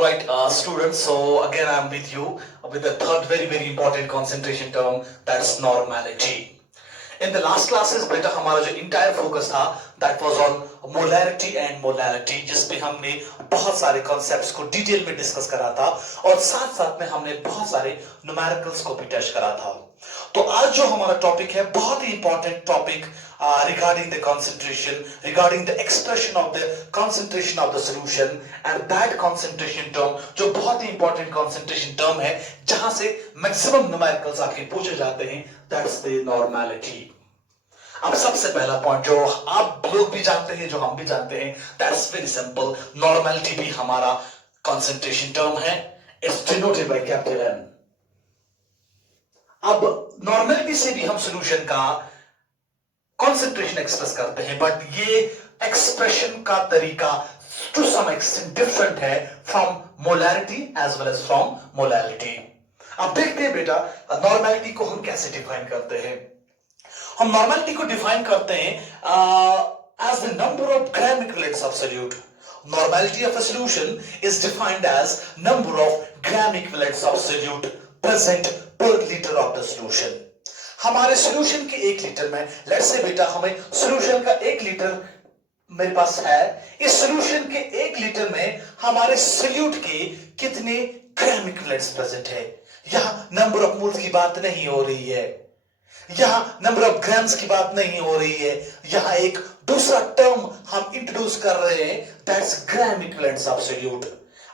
right, students, so again I'm with you with the third very important concentration term, that's normality. In the last classes बेटा हमारा जो entire focus था that was on molarity and molality, जिसपे हमने बहुत सारे concepts को detail में डिस्कस करा था और साथ साथ में हमने बहुत सारे न्यूमेरिकल्स को भी टच करा था. तो आज जो हमारा टॉपिक है बहुत ही important topic regarding the concentration, regarding the expression of the concentration of the solution, and that concentration term जो बहुत ही इंपॉर्टेंट concentration term है जहां से मैक्सिमम न्यूमेरिकल्स आपके पूछे जाते हैं, that's the normality. अब सबसे पहला पॉइंट जो आप लोग भी जानते हैं, जो हम भी जानते हैं, that's very simple. Normality भी हमारा concentration term है, it's denoted by capital N. अब नॉर्मेलिटी से भी हम सॉल्यूशन का कंसंट्रेशन एक्सप्रेस करते हैं, बट ये एक्सप्रेशन का तरीका टू सम एक्सटेंट डिफरेंट है from molarity as well as from molality. अब देखते हैं बेटा नॉर्मेलिटी को हम कैसे डिफाइन करते हैं. हम नॉर्मेलिटी को डिफाइन करते हैं as the number of gram equivalents of solute. Normality of a solution is defined as number of gram equivalents of solute present per liter of the solution. हमारे सॉल्यूशन के 1 litre में let's say बेटा हमें solution का 1 litre मेरे पास है. इस solution के 1 लीटर में हमारे सॉल्यूट के कितने ग्राम इक्विवेलेंट्स प्रेजेंट है. यहां नंबर ऑफ मोल्स की बात नहीं हो रही है, यहां नंबर ऑफ ग्राम्स की बात नहीं हो रही है. यहां एक दूसरा टर्म हम इंट्रोड्यूस कर रहे हैं, that's gram equivalents of solute.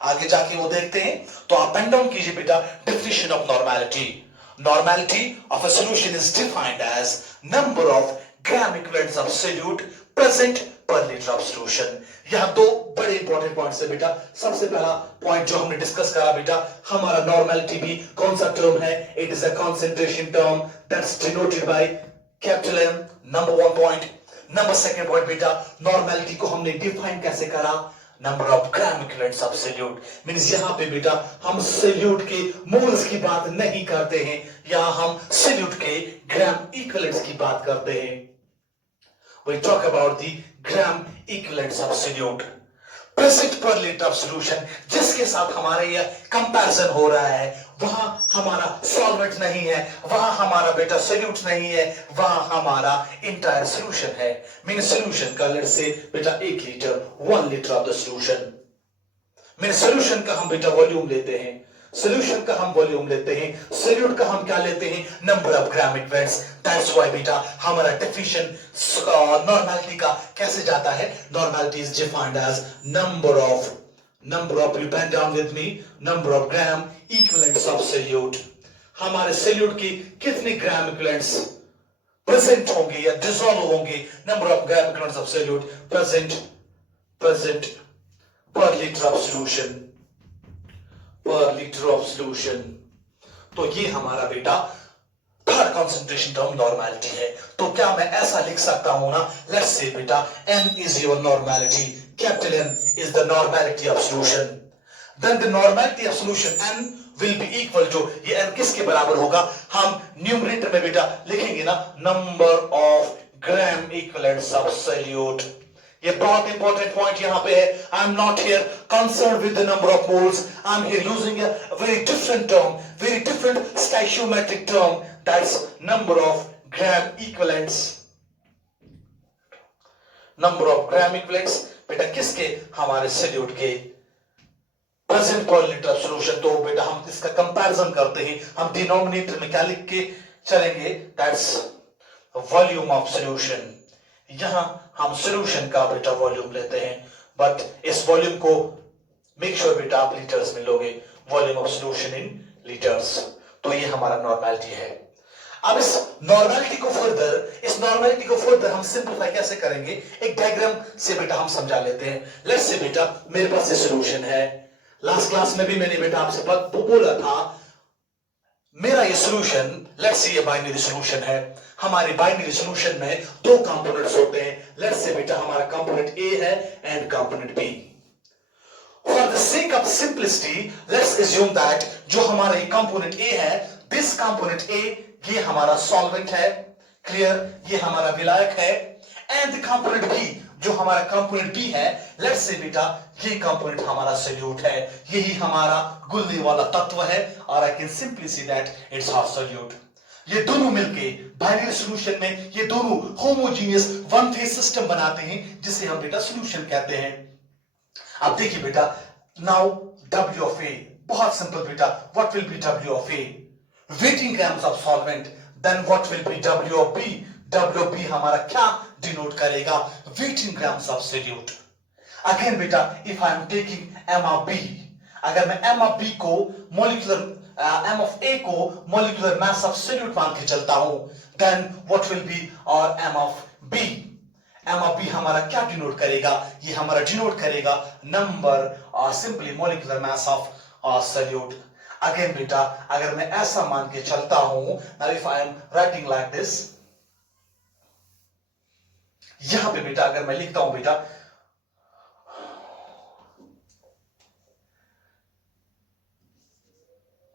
आगे जाके वो देखते हैं. तो आप पेन डाउन कीजिए बेटा definition of normality. Normality of a solution is defined as number of gram equivalents of solute present per liter of solution. यहां दो बड़े इंपॉर्टेंट पॉइंट्स है बेटा. सबसे पहला पॉइंट जो हमने डिस्कस करा बेटा, हमारा नॉर्मेलिटी भी कौन सा टर्म है, it is a concentration term that's denoted by capital N. Number 1 point. Number second point बेटा, नॉर्मेलिटी को हमने डिफाइन कैसे करा, number of gram equivalents of solute. Means यहां पे बेटा हम सॉल्यूट के मोल्स की बात नहीं करते हैं, यहां हम सॉल्यूट के ग्राम इक्विवेलेंट्स की बात करते हैं. We talk about the gram equivalents of solute present per liter of solution. जिसके साथ हमारा ये कंपैरिजन हो रहा है वहां हमारा सॉल्वेंट नहीं है, वहां हमारा बेटा सॉल्यूट नहीं है, वहां हमारा इंटायर सॉल्यूशन है. मीन सॉल्यूशन का लेट्स से बेटा 1 litre 1 litre of the solution. Mean solution का हम बेटा वॉल्यूम लेते हैं, सॉल्यूशन का हम वॉल्यूम लेते हैं, सॉल्यूट का हम क्या लेते हैं, number of gram equivalents. That's why बेटा हमारा डेफिनेशन नॉर्मेलिटी का कैसे जाता है. Normality is defined as number of you pen down with me, number of gram equivalents of solute. हमारे सॉल्यूट की कितने ग्राम इक्विवेलेंट्स प्रेजेंट होंगे या डिसॉल्व होंगे, number of gram equivalents of solute present per litre of solution, per litre of solution. तो ये हमारा बेटा थर्ड कंसंट्रेशन टर्म नॉर्मेलिटी है. तो क्या मैं ऐसा लिख सकता हूं ना, लेट्स से बेटा N is your normality, capital N is the normality of solution. Then the normality of solution N will be equal to, ये N किसके बराबर होगा, हम न्यूमरेटर में बेटा लिखेंगे ना number of gram equivalents of solute. ये बहुत इंपॉर्टेंट पॉइंट यहां पे है. I am not here concerned with the number of moles, I am here using a very different term, very different stoichiometric term, that's number of gram equivalents. Number of gram equivalents बेटा किसके, हमारे solute के present per litre of solution. तो बेटा हम इसका comparison करते हैं. हम डिनोमिनेटर में क्या लिख के चलेंगे, दैट्स वॉल्यूम ऑफ सॉल्यूशन. यहां हम सॉल्यूशन का बेटा वॉल्यूम लेते हैं, बट इस वॉल्यूम को मेक श्योर बेटा आप लीटर्स में लोगे, volume of solution in litres. तो ये हमारा नॉर्मेलिटी है. अब इस नॉर्मेलिटी को फर्दर हम सिंपलीफाई कैसे करेंगे, एक डायग्राम से बेटा हम समझा लेते हैं. लेट्स से बेटा मेरे पास ये सॉल्यूशन है. लास्ट क्लास में भी मैंने बेटा आपसे बोला था मेरा ये सॉल्यूशन, लेट्स से ये बाइनरी सॉल्यूशन है. हमारे बाइनरी सॉल्यूशन में 2 कंपोनेंट्स होते हैं. लेट्स से बेटा हमारा कंपोनेंट A है and component B. For the sake of simplicity let's assume that जो हमारा ये कंपोनेंट A है, दिस कंपोनेंट A ये हमारा सॉल्वेंट है, क्लियर, ये हमारा विलायक है, एंड द कंपोनेंट बी, जो हमारा कंपोनेंट बी है, लेट्स से बेटा ये कंपोनेंट हमारा सोल्यूट है, यही हमारा गुलने वाला तत्व है, और I can simply see that it's our solute. ये दोनों मिलके बाइनरी सॉल्यूशन में ये दोनों होमोजीनियस वन फेज सिस्टम बनाते हैं, जिसे हम बेटा सॉल्यूशन कहते हैं। अब देखिए बेटा, नाउ W of A, बहुत सिंपल बेटा, what will be W of A? Weight in grams of solvent. Then what will be W of B? W of B हमारा क्या डिनोट करेगा? Weight in grams of solute. Again बेटा, if I am taking M of B, अगर मैं M of B को molecular M of A को molecular mass of solute मान के चलता हूं, देन व्हाट विल बी और M of B? M of B हमारा क्या डिनोट करेगा? ये हमारा डिनोट करेगा नंबर और simply molecular mass of solute. Again बेटा, अगर मैं ऐसा मान के चलता हूं, now if I am writing like this, यहां पे बेटा अगर मैं लिखता हूं बेटा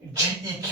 GEQ,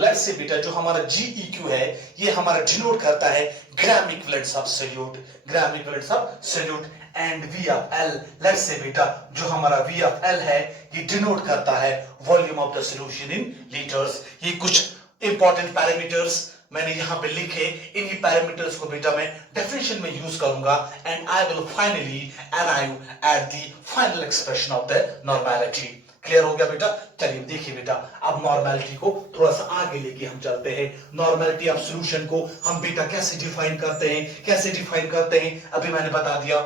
लेट्स से बेटा जो हमारा GEQ है, ये हमारा डिनोट करता है gram equivalence of solute, gram equivalence of solute. And V of L, let's say बेटा जो हमारा V of L है, ये डिनोट करता है volume of the solution in litres. ये कुछ इंपॉर्टेंट पैरामीटर्स मैंने यहां पे लिखे, इन्हीं पैरामीटर्स को बेटा मैं डेफिनेशन में यूज करूंगा, and I will finally arrive at the final expression of the normality. Clear हो गया बेटा? चलिए देखिए बेटा, अब नॉर्मेलिटी को थोड़ा सा आगे लेके हम चलते हैं। नॉर्मेलिटी ऑफ सॉल्यूशन को हम बेटा कैसे डिफाइन करते हैं, कैसे डिफाइन करते हैं, अभी मैंने बता दिया,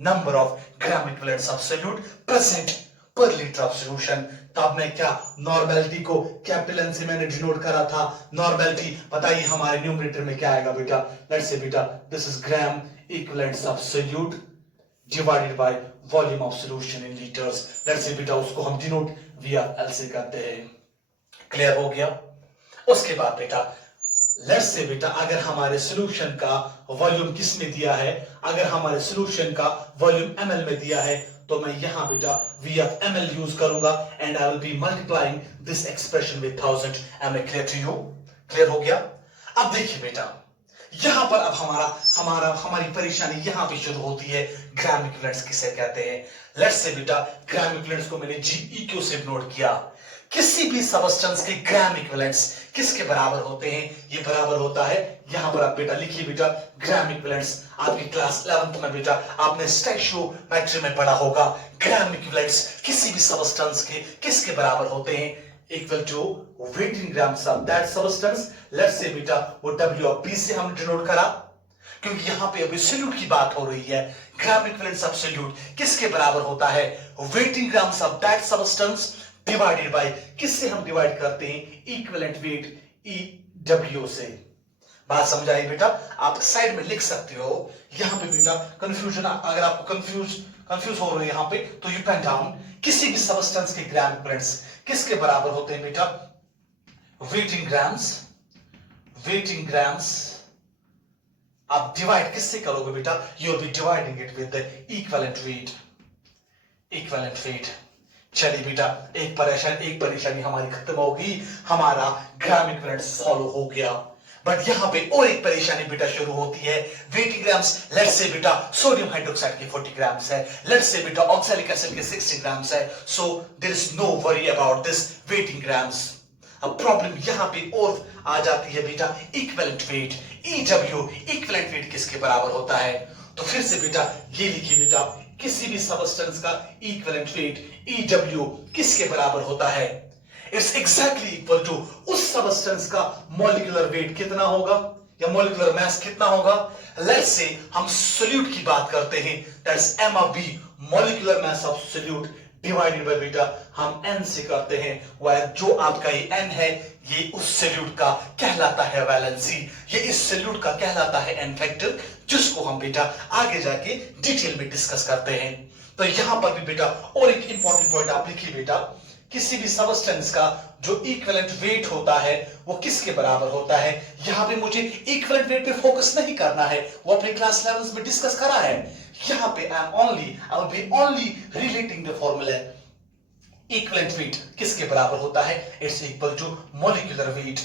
number of gram equivalents of solute present per litre of solution. तब मैं क्या नॉर्मेलिटी को कैपिटल N से मैंने डिनोट करा था। नॉर्मेलिटी बताइए हमारे न्यूमरेटर में क्या आएगा बेटा? लेट्स से बेटा this is gram equivalents of solute divided by volume of solution in litres. Let's say बेटा उसको हम डिनोट V of L से करते हैं। क्लियर हो गया? उसके बाद बेटा लेट्स से बेटा अगर हमारे सॉल्यूशन का वॉल्यूम किस में दिया है, अगर हमारे सॉल्यूशन का वॉल्यूम ml में दिया है, तो मैं यहां बेटा V of ml यूज करूंगा, and I will be multiplying this expression with 1000। Am I clear to you? Clear हो गया? अब देखिए बेटा, यहां पर अब हमारी परेशानी यहां पे शुरू होती है। ग्राम इक्विवेलेंट्स किसे कहते हैं? लेट्स से बेटा ग्राम इक्विवेलेंट्स को मैंने GEQ से नोट किया। किसी भी सबस्टेंस के ग्राम इक्विवेलेंट्स किसके बराबर होते हैं? ये बराबर होता है, यहां पर आप बेटा लिखिए बेटा ग्राम इक्विवेलेंट्स। आपकी क्लास 11th में बेटा आपने स्टोइकियोमेट्री में पढ़ा होगा, ग्राम इक्विवेलेंट्स किसी भी सबस्टेंस के किसके बराबर होते हैं? Equal to weight in grams of that substance. Let's say बेटा वो W of B से हम डिनोट करा, क्योंकि यहां पे अभी सोल्यूट की बात हो रही है। ग्राम इक्विवेलेंस ऑफ सोल्यूट किसके बराबर होता है? Waiting grams of that substance divided by, किससे हम डिवाइड करते हैं? इक्विवेलेंट वेट EW से। बात समझाई बेटा? आप साइड में लिख सकते हो। यहां पे बेटा कंफ्यूजन, अगर आपको कंफ्यूज हो रहे हैं यहां पे, तो यू पेन डाउन किसी भी सबस्टेंस के ग्राम इक्विवेलेंट्स किसके बराबर होते हैं बेटा? वेटिंग ग्राम्स आप डिवाइड किससे करोगे बेटा? You will be dividing it with the equivalent wait. चलिए बेटा एक परेशानी हमारी खत्म होगी, हमारा ग्राम इक्विवेलेंट सॉल्व हो गया। बट यहां पे और एक परेशानी बेटा शुरू होती है। वेटिंग ग्राम्स, लेट्स से बेटा सोडियम हाइड्रोक्साइड के 40 ग्राम्स है, लेट्स से बेटा ऑक्सैलिक एसिड के 60 ग्राम्स है, so there is no worry about this weight in grams. अब प्रॉब्लम यहां पे और आ जाती है बेटा equivalent weight EW। Equivalent weight किसके बराबर होता है? तो फिर से बेटा ये लिखिए बेटा, किसी भी सबस्टेंस का इक्विवेलेंट वेट EW किसके बराबर होता है? इट्स एग्जैक्टली इक्वल टू उस सबस्टेंस का मॉलिक्यूलर वेट कितना होगा या मॉलिक्यूलर मास कितना होगा। लेट्स से हम सोल्यूट की बात करते हैं, that's M of B, molecular mass of solute divided by बेटा हम N से करते हैं, वह जो आपका ये N है ये उस सोल्यूट का कहलाता है वैलेंसी, ये इस सोल्यूट का कहलाता है N फैक्टर, जिसको हम बेटा आगे जाके डिटेल में डिस्कस करते हैं। तो यहां पर भी बेटा और एक इंपॉर्टेंट पॉइंट आप लिखिए बेटा, किसी भी सबस्टेंस का जो इक्विवेलेंट वेट होता है वो किसके बराबर होता है। यहां पे मुझे इक्विवेलेंट वेट पे फोकस नहीं करना है, वो अपने क्लास 11 में डिस्कस करा है। यहां पे I will be only relating the formula. Equivalent weight किसके बराबर होता है? It's equal to molecular weight.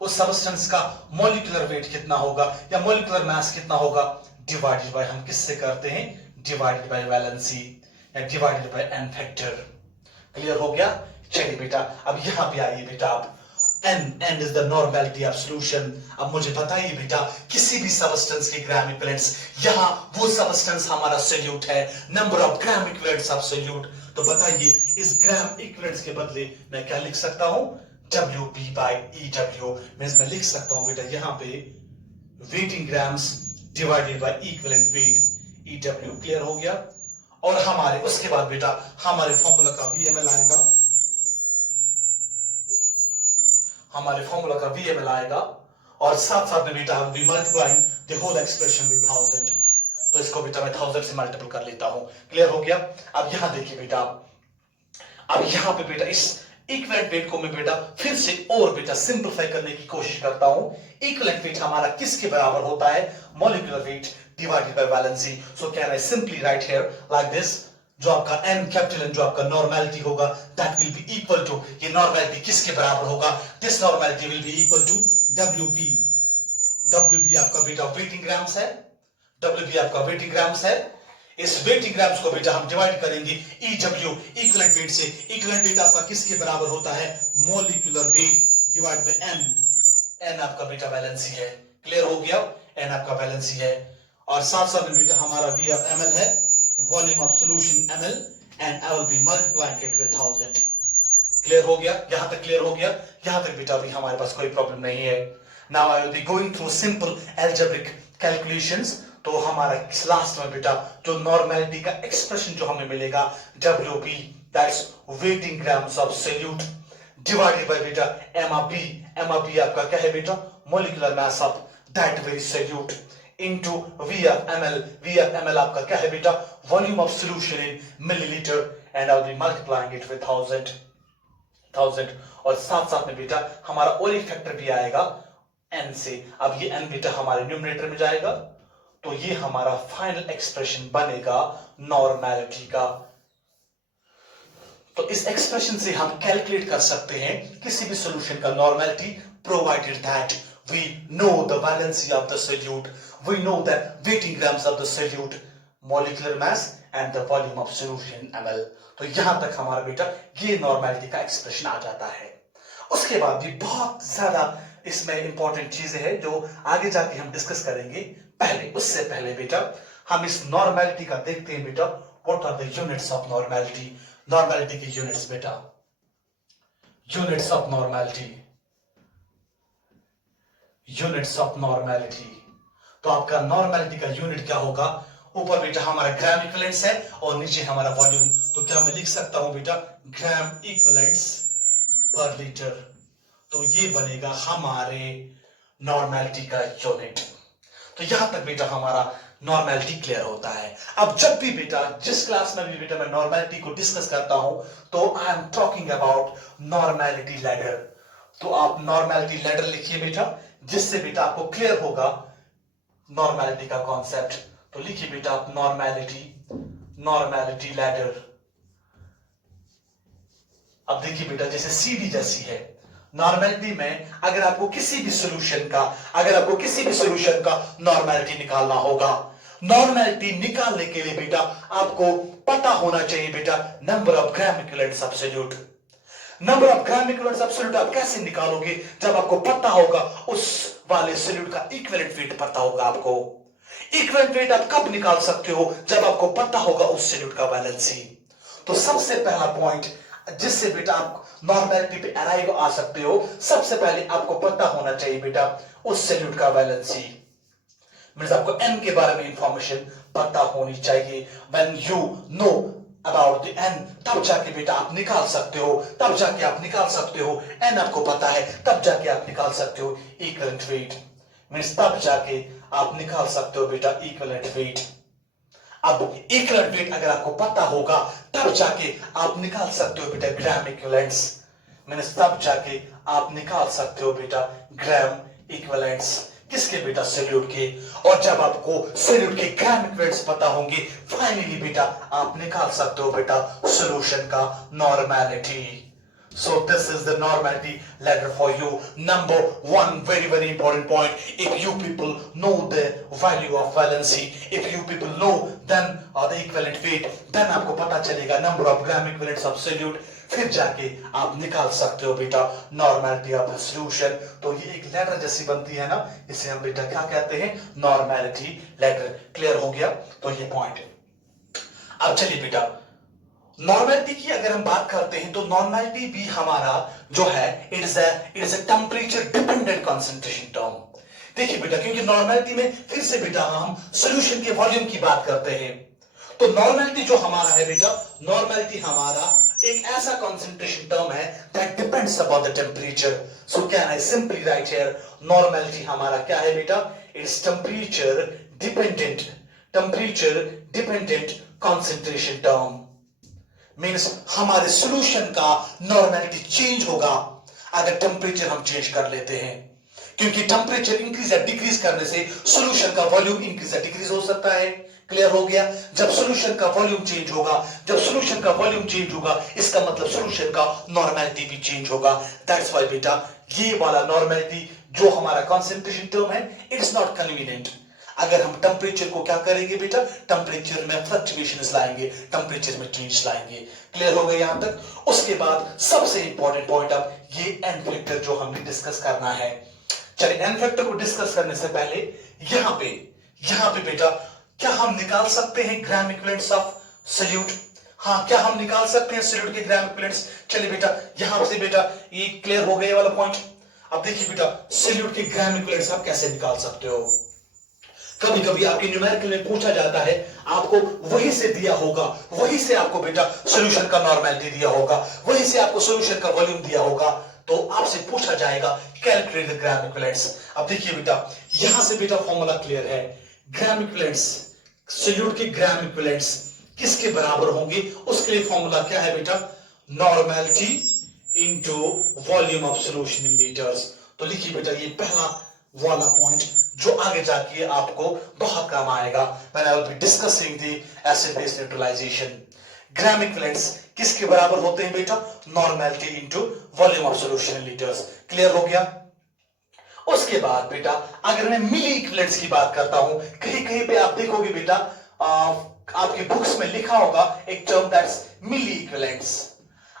उस सब्सटेंस का मॉलिक्यूलर वेट कितना होगा या मॉलिक्यूलर मास कितना होगा, डिवाइडेड बाय, हम किससे करते हैं, डिवाइडेड बाय वैलेंसी या divided by n factor. Clear हो गया। चलिए बेटा अब यहां पे आइए बेटा, आप n is the normality of solution। अब मुझे बताइए बेटा, किसी भी सबस्टेंस के ग्राम इक्विवेलेंट्स, यहां वो सबस्टेंस हमारा सोल्यूट है, number of gram equivalents of solute, तो बताइए इस ग्राम इक्विवेलेंट्स के बदले मैं क्या लिख सकता हूं, WB by EW। मैं लिख सकता हूं बेटा यहां पे waiting grams divided by equivalent weight EW। Clear हो गया। और हमारे उसके बाद बेटा हमारे फॉर्मूला का VML आएगा, हमारे फॉर्मूला का VML आएगा, और साथ साथ में बेटा हम भी multiplying the whole expression with 1000, तो इसको बेटा मैं 1000 से मल्टीपल कर लेता हूं। क्लियर हो गया। अब यहां देखिए बेटा, अब यहां पे बेटा इस इक्विवेलेंट वेट को मैं बेटा फिर से और बेटा सिंपलीफाई करने की कोशिश करता हूं। इक्विवेलेंट वेट हमारा किसके बराबर होता है, molecular weight divided by valency. So can I simply write here like this, जो आपका n कैपिटल N जो आपका नॉर्मेलिटी होगा that will be equal to, ये नॉर्मेलिटी किसके बराबर होगा, this normality will be equal to WB। WB आपका बेटा वेटिंग ग्राम्स है, WB आपका वेटिंग ग्राम्स है। इस वेटिंग ग्राम्स को बेटा हम डिवाइड करेंगे EW इक्विवेलेंट वेट से। इक्विवेलेंट वेट आपका किसके बराबर होता है, molecular weight divide bye n। n आपका बेटा वैलेंसी है। क्लियर हो गया, n आपका वैलेंसी है। और साथ साथ में बेटा हमारा V of ml है, volume of solution ml, and I will be multiplying it with 1000। Clear हो गया, यहां तक क्लियर हो गया। यहां तक बेटा अभी हमारे पास कोई प्रॉब्लम नहीं है। Now I will be going through simple algebraic calculations. तो हमारा लास्ट में बेटा जो नॉर्मेलिटी का एक्सप्रेशन जो हमें मिलेगा, WB that's waiting grams of solute divided by बेटा MRP। MRP आपका क्या है बेटा, molecular mass of that very solute into V of ml। V of ml आपका क्या है बेटा, volume of solution in millilitre, and I will be multiplying it with 1000। और साथ साथ में बेटा हमारा और एक फैक्टर भी आएगा n से। अब ये n बेटा हमारे न्यूमरेटर में जाएगा, तो ये हमारा फाइनल एक्सप्रेशन बनेगा नॉर्मेलिटी का। तो इस एक्सप्रेशन से हम कैलकुलेट कर सकते हैं किसी भी सॉल्यूशन का normality, provided that we know the valency of the solute, we know the weighting grams of the solute, molecular mass and the volume of solution ml। तो यहां तक हमारा बेटा ये नॉर्मेलिटी का एक्सप्रेशन आ जाता है। उसके बाद भी बहुत ज्यादा इसमें इंपॉर्टेंट चीजें हैं जो आगे जाके हम डिस्कस करेंगे। पहले उससे पहले बेटा हम इस नॉर्मेलिटी का देखते हैं बेटा, what are the units of normality. Normality की यूनिट्स बेटा, units of normality, units of normality. तो आपका नॉर्मेलिटी का यूनिट क्या होगा, ऊपर बेटा हमारा ग्राम इक्विवेलेंट्स है और नीचे हमारा वॉल्यूम। तो क्या मैं लिख सकता हूं बेटा ग्राम इक्विवेलेंट्स पर लीटर। तो ये बनेगा हमारे नॉर्मेलिटी का यूनिट। तो यहां तक बेटा हमारा नॉर्मेलिटी क्लियर होता है। अब जब भी बेटा जिस क्लास में भी बेटा मैं नॉर्मेलिटी को डिस्कस करता हूं, तो I am talking about normality ladder. तो आप नॉर्मेलिटी लैडर लिखिए बेटा, जिससे बेटा आपको क्लियर होगा नॉर्मेलिटी का कॉन्सेप्ट। तो लिखिए बेटा आप नॉर्मेलिटी लैडर। अब देखिए बेटा जैसे सीढ़ी जैसी है नॉर्मेलिटी में, अगर आपको किसी भी सॉल्यूशन का नॉर्मेलिटी निकालना होगा, नॉर्मेलिटी निकालने के लिए बेटा आपको पता होना चाहिए बेटा number of gram equivalents of solute. Number of gram equivalents of solute आप कैसे निकालोगे, जब आपको पता होगा उस वाले सोल्यूट का इक्विवेलेंट वेट पता होगा आपको। इक्विवेलेंट वेट आप कब निकाल सकते हो, जब आपको पता होगा उस सोल्यूट का वैलेंसी। तो सबसे पहला पॉइंट जिससे बेटा आप नॉर्मेलिटी पे अराइव आ सकते हो, सबसे पहले आपको पता होना चाहिए बेटा उस सोल्यूट का वैलेंसी। मींस आपको n के बारे में इंफॉर्मेशन पता होनी चाहिए। When you know about the n, तब जाके बेटा आप निकाल सकते हो, n आपको पता है तब जाके आप निकाल सकते हो इक्विवेलेंट वेट। मींस तब जाके आप निकाल सकते हो बेटा इक्विवेलेंट वेट। अब इक्विवेलेंट वेट अगर आपको पता होगा तब जाके आप निकाल सकते हो बेटा ग्राम इक्विवेलेंट्स। मींस तब जाके आप निकाल सकते हो बेटा ग्राम इक्विवेलेंट्स किसके बेटा सोल्यूट के। और जब आपको सोल्यूट के ग्राम इक्विवेलेंट्स पता होंगे, फाइनली बेटा आप निकाल सकते हो बेटा सॉल्यूशन का normality. So this is the normality ladder for you. Number one, very very important point. If you people know the value of valency, if you people know then the equivalent weight, then आपको पता चलेगा number of gram equivalents of solute, फिर जाके आप निकाल सकते हो बेटा नॉर्मेलिटी ऑफ सॉल्यूशन। तो ये एक लेटर जैसी बनती है ना, इसे हम बेटा क्या कहते हैं, नॉर्मेलिटी लेटर। क्लियर हो गया? तो ये पॉइंट है। अब चलिए बेटा नॉर्मेलिटी की अगर हम बात करते हैं तो नॉर्मेलिटी भी हमारा जो है it is a temperature dependent concentration term. देखिए बेटा क्योंकि नॉर्मेलिटी में फिर से बेटा हम सॉल्यूशन के वॉल्यूम की बात करते हैं, तो नॉर्मेलिटी जो हमारा है बेटा, नॉर्मेलिटी हमारा एक ऐसा कंसंट्रेशन टर्म है that depends upon the temperature. So can I simply write here normality हमारा क्या है बेटा, it's temperature dependent concentration term. Means हमारे सॉल्यूशन का नॉर्मेलिटी चेंज होगा अगर टेंपरेचर हम चेंज कर लेते हैं, क्योंकि टेंपरेचर इंक्रीज या डिक्रीज करने से सॉल्यूशन का वॉल्यूम इंक्रीज या डिक्रीज हो सकता है। क्लियर हो गया? जब सॉल्यूशन का वॉल्यूम चेंज होगा, इसका मतलब सॉल्यूशन का नॉर्मेलिटी भी चेंज होगा। दैट्स व्हाई बेटा ये वाला नॉर्मेलिटी जो हमारा कंसंट्रेशन टर्म है, इट्स नॉट कन्वीनियंट। अगर हम टेंपरेचर को क्या करेंगे बेटा, टेंपरेचर में फ्लक्चुएशंस लाएंगे, टेंपरेचर में चेंज लाएंगे। क्लियर हो गया यहां तक? उसके बाद सबसे इंपॉर्टेंट पॉइंट अब ये एन फैक्टर जो हमने डिस्कस करना है। चलिए एन फैक्टर को डिस्कस करने से पहले यहां पे बेटा क्या हम निकाल सकते हैं ग्राम इक्विवेलेंट्स ऑफ सॉल्यूट? हाँ, क्या हम निकाल सकते हैं सॉल्यूट के ग्राम इक्विवेलेंट्स? चलिए बेटा यहां से बेटा ये क्लियर हो गया वाला पॉइंट। अब देखिए बेटा सॉल्यूट के ग्राम इक्विवेलेंट्स आप कैसे निकाल सकते हो। कभी कभी आपके न्यूमेरिकल में पूछा जाता है, आपको वही से दिया होगा, वही से आपको बेटा सॉल्यूशन का नॉर्मेलिटी दिया होगा, वही से आपको सॉल्यूशन का वॉल्यूम दिया होगा, तो आपसे पूछा जाएगा कैलकुलेट द ग्राम इक्विवेलेंट्स। अब देखिए बेटा यहां से बेटा फॉर्मूला क्लियर है, ग्राम इक्विवेलेंट्स, सॉल्यूट के ग्राम इक्विवेलेंट्स किसके बराबर होंगे? उसके लिए फॉर्मूला क्या है बेटा, normality into volume of solution in litres. तो लिखिए बेटा ये पहला वाला पॉइंट जो आगे जाके आपको बहुत काम आएगा when I will be discussing the acid base neutralization। Gram equivalents किसके बराबर होते हैं बेटा, normality into volume of solution in litres. Clear हो गया? उसके बाद बेटा अगर मैं मिली इक्विवेलेंट्स की बात करता हूं, कहीं कहीं पे आप देखोगे बेटा आपके बुक्स में लिखा होगा एक टर्म दैट्स मिली इक्विवेलेंट्स।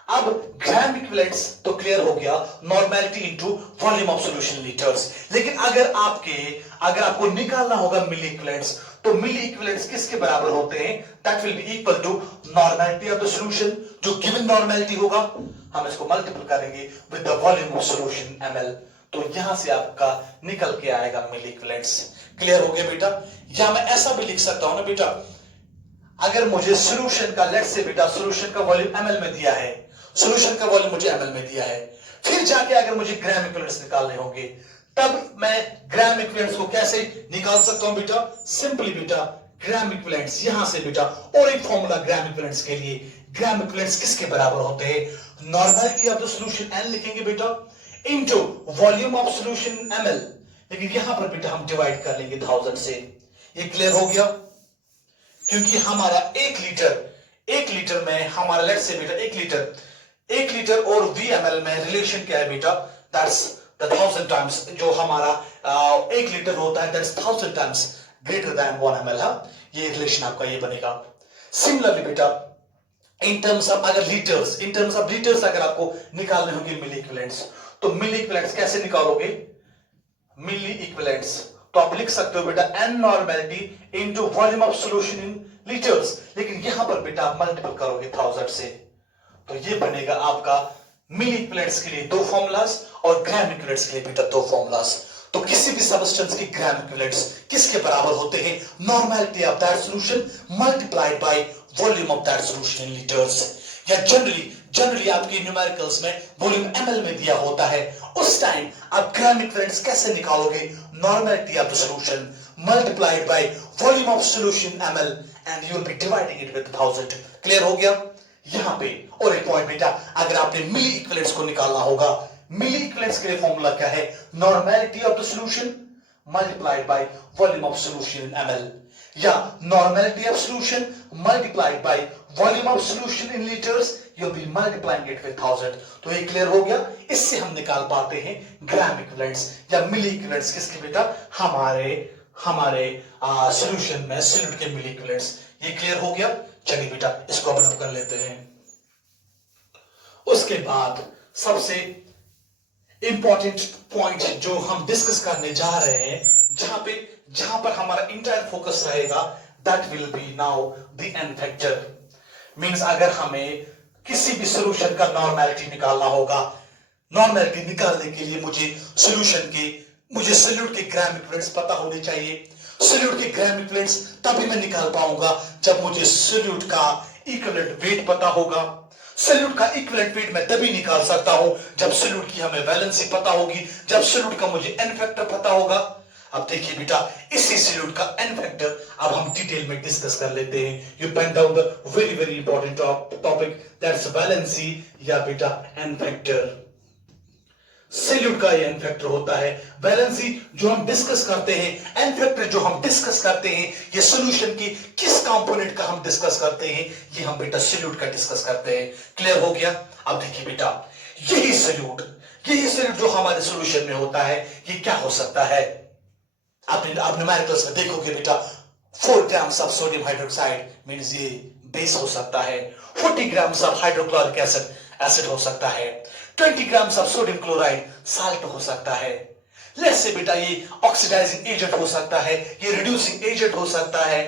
अब ग्राम इक्विवेलेंट्स तो क्लियर हो गया, normality into volume of solution litres. लेकिन अगर आपको निकालना होगा मिली इक्विवेलेंट्स, तो मिली इक्विवेलेंट्स किसके बराबर होते हैं? That will be equal to normality of the solution, जो गिवन नॉर्मेलिटी होगा हम इसको मल्टीपल करेंगे with the volume of solution ml, तो यहां से आपका निकल के आएगा मिली इक्विवेलेंट्स। क्लियर हो गया बेटा? या मैं ऐसा भी लिख सकता हूं ना बेटा, अगर मुझे सॉल्यूशन का लेट्स से बेटा सॉल्यूशन का वॉल्यूम ml में दिया है, सॉल्यूशन का वॉल्यूम मुझे ml में दिया है, फिर जाके अगर मुझे ग्राम इक्विवेलेंट्स निकालने होंगे, तब मैं ग्राम इक्विवेलेंट्स को कैसे निकाल सकता हूं बेटा? सिंपली बेटा ग्राम इक्विवेलेंट्स यहां से बेटा, और एक फॉर्मूला ग्राम इक्विवेलेंट्स के लिए, ग्राम इक्विवेलेंट्स किसके बराबर होते हैं? Normality of the solution n लिखेंगे बेटा into volume of solution ml, लेकिन यहां पर बेटा हम डिवाइड कर लेंगे 1000 से। ये क्लियर हो गया? क्योंकि हमारा एक लीटर में हमारा लेट्स से बेटा एक लीटर और VML में रिलेशन क्या है बेटा? दैट्स द 1000 टाइम्स, जो हमारा एक लीटर होता है that's 1000 times greater than 1 ml। ये रिलेशन आपका ये बनेगा। सिमिलरली बेटा इन टर्म्स ऑफ लीटर्स अगर आपको निकालने होंगे मिली इक्विवेलेंट्स, तो मिली इक्विवेलेंट्स कैसे निकालोगे? मिली इक्विवेलेंट्स तो आप लिख सकते हो बेटा n normality into volume of solution in litres, लेकिन यहां पर बेटा आप मल्टीपल करोगे 1000 से, तो ये बनेगा आपका मिली इक्विवेलेंट्स के लिए 2 फॉर्मूलास और ग्राम इक्विवेलेंट्स के लिए बेटा 2 फॉर्मूलास। तो किसी भी सबस्टेंस के ग्राम इक्विवेलेंट्स किसके बराबर होते हैं? Normality of that solution multiplied bye volume of that solution in litres. या जनरली आपके न्यूमेरिकल्स में वॉल्यूम ml में दिया होता है, उस टाइम आप ग्राम इक्विवेलेंट्स कैसे निकालोगे? Normality of the solution multiplied bye volume of solution ml and you will be dividing it with 1000। Clear हो गया? यहां पे और एक पॉइंट बेटा, अगर आपने मिली इक्विवेलेंट्स को निकालना होगा, मिली इक्विवेलेंट्स के लिए फॉर्मूला क्या है? Normality of the solution multiplied bye volume of solution in ml, या normality of solution multiplied bye volume of solution in litres, you'll be multiplying it with 1000. तो ये क्लियर हो गया। इससे हम निकाल पाते हैं ग्राम इक्विवेलेंट्स या मिली इक्विवेलेंट्स किसके बेटा, हमारे सॉल्यूशन में सॉल्यूट के मिली इक्विवेलेंट्स। ये क्लियर हो गया। चलिए बेटा इसको अपन कर लेते हैं। उसके बाद सबसे इंपॉर्टेंट पॉइंट जो हम डिस्कस करने जा रहे हैं, जहां पर हमारा इंटायर फोकस रहेगा, that will be now the n factor. Means अगर हमें किसी भी सॉल्यूशन का नॉर्मेलिटी निकालना होगा, नॉर्मेलिटी निकालने के लिए मुझे सॉल्यूट के ग्राम इक्विवेलेंट्स पता होने चाहिए। सॉल्यूट के ग्राम इक्विवेलेंट्स तभी मैं निकाल पाऊंगा जब मुझे सॉल्यूट का इक्विवेलेंट वेट पता होगा। सॉल्यूट का इक्विवेलेंट वेट मैं तभी निकाल सकता हूं जब सॉल्यूट की हमें वैलेंसी पता होगी, जब सॉल्यूट का मुझे एन फैक्टर पता होगा। अब देखिए बेटा इसी सॉल्यूट का एन फैक्टर अब हम डिटेल में डिस्कस कर लेते हैं। You pen down the very very important topic, that's valency या बेटा एन फैक्टर। सॉल्यूट का ये एन फैक्टर होता है, वैलेंसी जो हम डिस्कस करते हैं, एन फैक्टर जो हम डिस्कस करते हैं, ये सॉल्यूशन की किस कंपोनेंट का हम डिस्कस करते हैं, ये हम बेटा सॉल्यूट का डिस्कस करते हैं। क्लियर हो गया। अब देखिए बेटा यही सॉल्यूट जो हमारे सॉल्यूशन में होता है, ये क्या हो सकता है। आप न्यूमेरिकल्स में देखोगे बेटा 4 grams of sodium hydroxide means ये बेस हो सकता है, 40 ग्राम्स ऑफ हाइड्रोक्लोरिक एसिड हो सकता है, 20 grams of sodium chloride salt हो सकता है। लेट्स से बेटा ये ऑक्सीडाइजिंग एजेंट हो सकता है, ये रिड्यूसिंग एजेंट हो सकता है।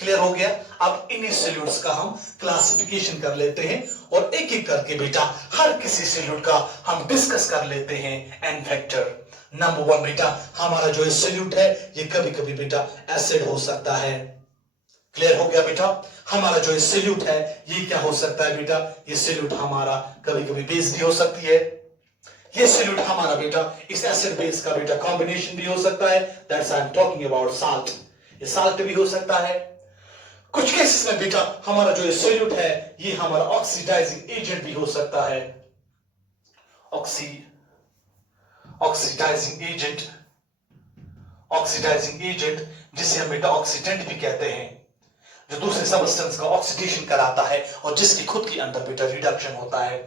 क्लियर हो गया। अब इन सॉल्यूट्स का हम क्लासिफिकेशन कर लेते हैं और एक एक करके बेटा हर किसी सॉल्यूट का हम डिस्कस कर लेते हैं एन फैक्टर। नंबर 1 बेटा हमारा जो सॉल्यूट है ये कभी कभी बेटा एसिड हो सकता है। क्लियर हो गया बेटा। हमारा जो सॉल्यूट है ये क्या हो सकता है बेटा, ये सॉल्यूट हमारा कभी कभी बेस भी हो सकती है। ये सॉल्यूट हमारा बेटा इस एसिड बेस का बेटा कॉम्बिनेशन भी हो सकता है, that's I am talking about salt. ये साल्ट भी हो सकता है। कुछ केसेस में बेटा हमारा जो सॉल्यूट है ये हमारा ऑक्सीडाइजिंग एजेंट भी हो सकता है। ऑक्सीडाइजिंग एजेंट जिसे हम बेटा ऑक्सीडेंट भी कहते हैं, जो दूसरे सब्सटेंस का ऑक्सीडेशन कराता है और जिसकी खुद के अंदर बेटा रिडक्शन होता है।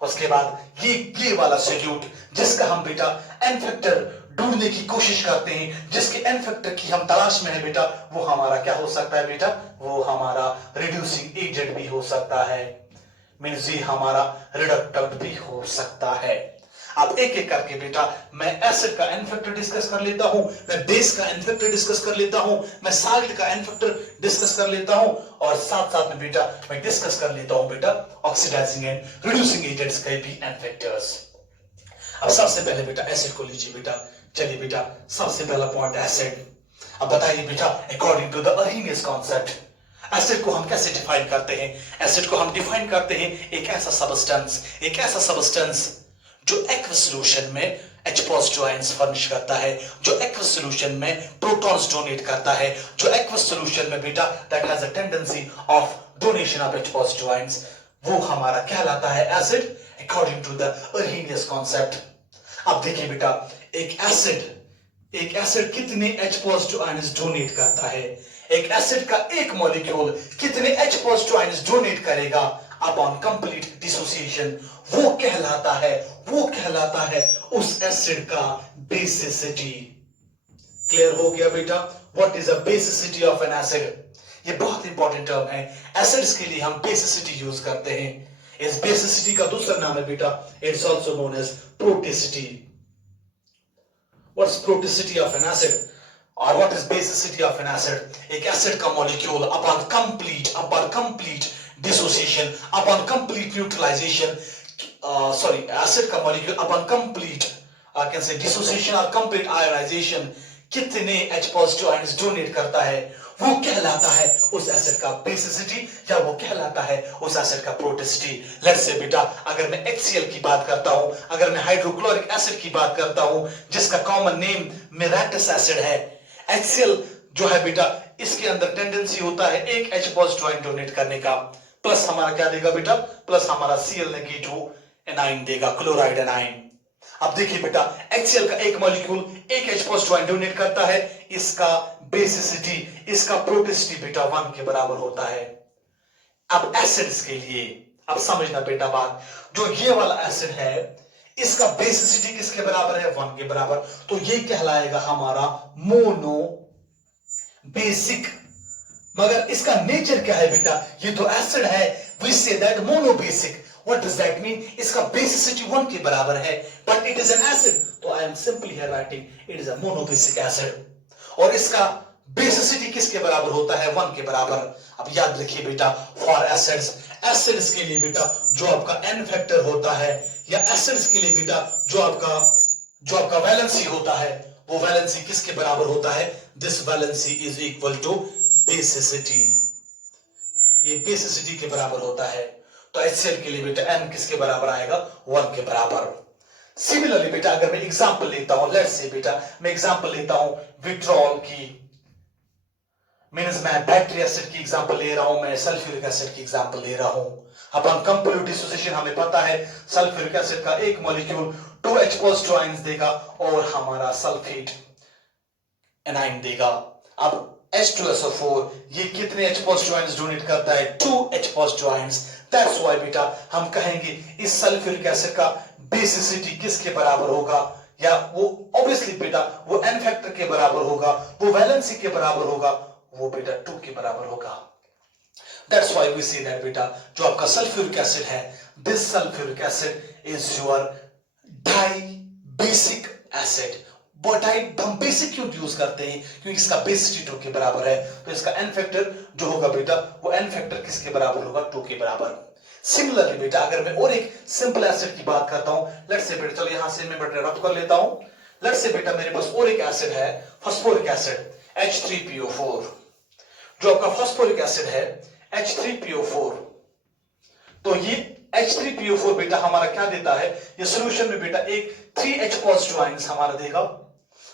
उसके बाद ये वाला सॉल्यूट जिसका हम बेटा एन फैक्टर ढूंढने की कोशिश करते हैं, जिसके एन फैक्टर की हम तलाश में है बेटा, वो हमारा क्या हो सकता है बेटा, वो हमारा रिड्यूसिंग एजेंट भी हो सकता है, मींस ये हमारा रिडक्टेंट भी हो सकता है। अब एक एक करके बेटा मैं एसिड का एन फैक्टर डिस्कस कर लेता हूं, मैं बेस का एन फैक्टर डिस्कस कर लेता हूं, मैं साल्ट का एन फैक्टर डिस्कस कर लेता हूं और साथ साथ में बेटा मैं डिस्कस कर लेता हूं बेटा ऑक्सीडाइजिंग एंड रिड्यूसिंग एजेंट्स के भी एन फैक्टर्स। अब सबसे पहले बेटा एसिड को लीजिए बेटा। चलिए बेटा सबसे पहला पॉइंट एसिड। अब बताइए बेटा according to the Arrhenius concept acid को हम कैसे डिफाइन करते हैं। एसिड को हम डिफाइन करते हैं एक ऐसा सब्सटेंस जो एक्वस सॉल्यूशन में H पॉजिटिव आयंस फर्निश करता है, जो एक्वस सॉल्यूशन में प्रोटॉन्स डोनेट करता है, जो एक्वस सॉल्यूशन में बेटा that has a tendency of donation of H positive ions, वो हमारा कहलाता है acid according to the Arrhenius concept. अब देखिए बेटा एक एसिड कितने H पॉजिटिव आयंस डोनेट करता है, एक एसिड का एक मॉलिक्यूल कितने H पॉजिटिव आयंस डोनेट करेगा अपॉन कंप्लीट डिसोसिएशन, वो कहलाता है उस एसिड का बेसिसिटी। क्लियर हो गया बेटा। What is the basicity of an acid, ये बहुत इंपॉर्टेंट टर्म है। एसिड्स के लिए हम बेसिसिटी यूज करते हैं। इस बेसिसिटी का दूसरा नाम है बेटा it's also known as proticity. What's proticity of an acid और what is basicity of an acid? एक एसिड का molecule upon complete dissociation, upon complete neutralization, acid का molecule upon complete I can say dissociation or complete ionization कितने H positive ions donate करता है, वो कहलाता है उस एसिड का बेसिसिटी या वो कहलाता है उस एसिड का प्रोटिसिटी। लेट्स से बेटा अगर मैं HCl की बात करता हूं, अगर मैं हाइड्रोक्लोरिक एसिड की बात करता हूं जिसका कॉमन नेम मिराटस एसिड है, HCl जो है बेटा इसके अंदर टेंडेंसी होता है एक H पॉजिटिव आयन डोनेट करने का, प्लस हमारा क्या देगा बेटा, प्लस हमारा Cl नेगेटिव एनाइन देगा, क्लोराइड एनाइन। अब देखिए बेटा HCl का एक मॉलिक्यूल एक H पॉजिटिव आयन डोनेट करता है, इसका बेसिसिटी इसका प्रोटिसिटी बेटा 1 के बराबर होता है। अब एसिड्स के लिए अब समझना बेटा बात, जो ये वाला एसिड है इसका बेसिसिटी किसके बराबर है? 1 के बराबर। तो ये कहलाएगा हमारा मोनो बेसिक। मगर इसका नेचर क्या है बेटा? ये तो एसिड है, we say that mono basic. What does that mean? इसका बेसिसिटी 1 के बराबर है, but it is an acid, तो I am simply here writing it is a mono basic acid. और इसका बेसिसिटी किसके बराबर होता है? 1 के बराबर। अब याद रखिए बेटा, फॉर एसिड्स, एसिड्स के लिए बेटा जो आपका एन फैक्टर होता है, या एसिड्स के लिए बेटा जो आपका वैलेंसी होता है, वो वैलेंसी किसके बराबर होता है? This valency is equal to basicity. ये बेसिसिटी के बराबर होता है। तो HCl के लिए बेटा n किसके बराबर आएगा? 1 के बराबर। सिमिलरली बेटा अगर मैं एग्जांपल लेता हूं, लेट्स से बेटा मैं एग्जांपल लेता हूं विट्रॉल की, मींस मैं बैटरी एसिड की एग्जांपल ले रहा हूं, मैं सल्फ्यूरिक एसिड की एग्जांपल ले रहा हूं। अपन कंप्लीट डिसोसिएशन हमें पता है, सल्फ्यूरिक एसिड का एक मॉलिक्यूल 2H पॉजिटिव आयंस देगा और हमारा सल्फेट एनाइन देगा। अब H2SO4 ये कितने H पॉजिटिव आयंस डोनेट करता है? 2H positive ions. That's why बेटा हम कहेंगे इस सल्फ्यूरिक एसिड का बेसिसिटी किसके बराबर होगा? या वो ऑब्वियसली बेटा वो n फैक्टर के बराबर होगा, वो वैलेंसी के बराबर होगा, वो बेटा 2 के बराबर होगा। That's why we say that बेटा जो आपका सल्फ्यूरिक एसिड है, this sulfuric acid is your dibasic acid. हम बेसिक क्यों यूज करते हैं? क्योंकि इसका बेसिसिटी 2 के बराबर है, तो इसका एन फैक्टर जो होगा बेटा वो एन फैक्टर किसके बराबर होगा? 2 के बराबर। सिमिलरली बेटा अगर मैं और एक सिंपल एसिड की बात करता हूं, लेट्स से बेटा, चलो यहां से मैं बेटा रब कर लेता हूं। लेट्स से बेटा मेरे पास और एक एसिड है, फास्फोरिक एसिड H3PO4। जो आपका फास्फोरिक एसिड है H3PO4, तो ये H3PO4 बेटा हमारा क्या देता है? ये सॉल्यूशन में बेटा एक 3H पॉजिटिव आयंस हमारा देगा,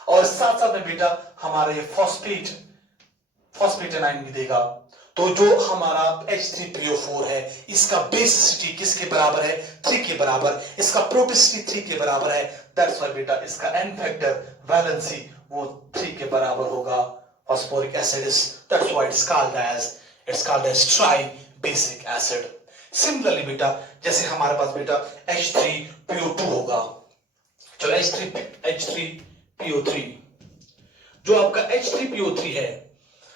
और साथ साथ में बेटा हमारा ये फॉस्फेट एनाइन भी देगा। तो जो हमारा H3PO4 है इसका बेसिसिटी किसके बराबर है? 3 के बराबर। इसका प्रोटिसिटी 3 के बराबर है। दैट्स व्हाई बेटा इसका एन फैक्टर वैलेंसी वो 3 के बराबर होगा। Phosphoric acid is, that's why it's called as tribasic acid. Similarly बेटा जैसे हमारे पास बेटा H3PO2 होगा, चलो H3PO3, जो आपका H3PO3 है,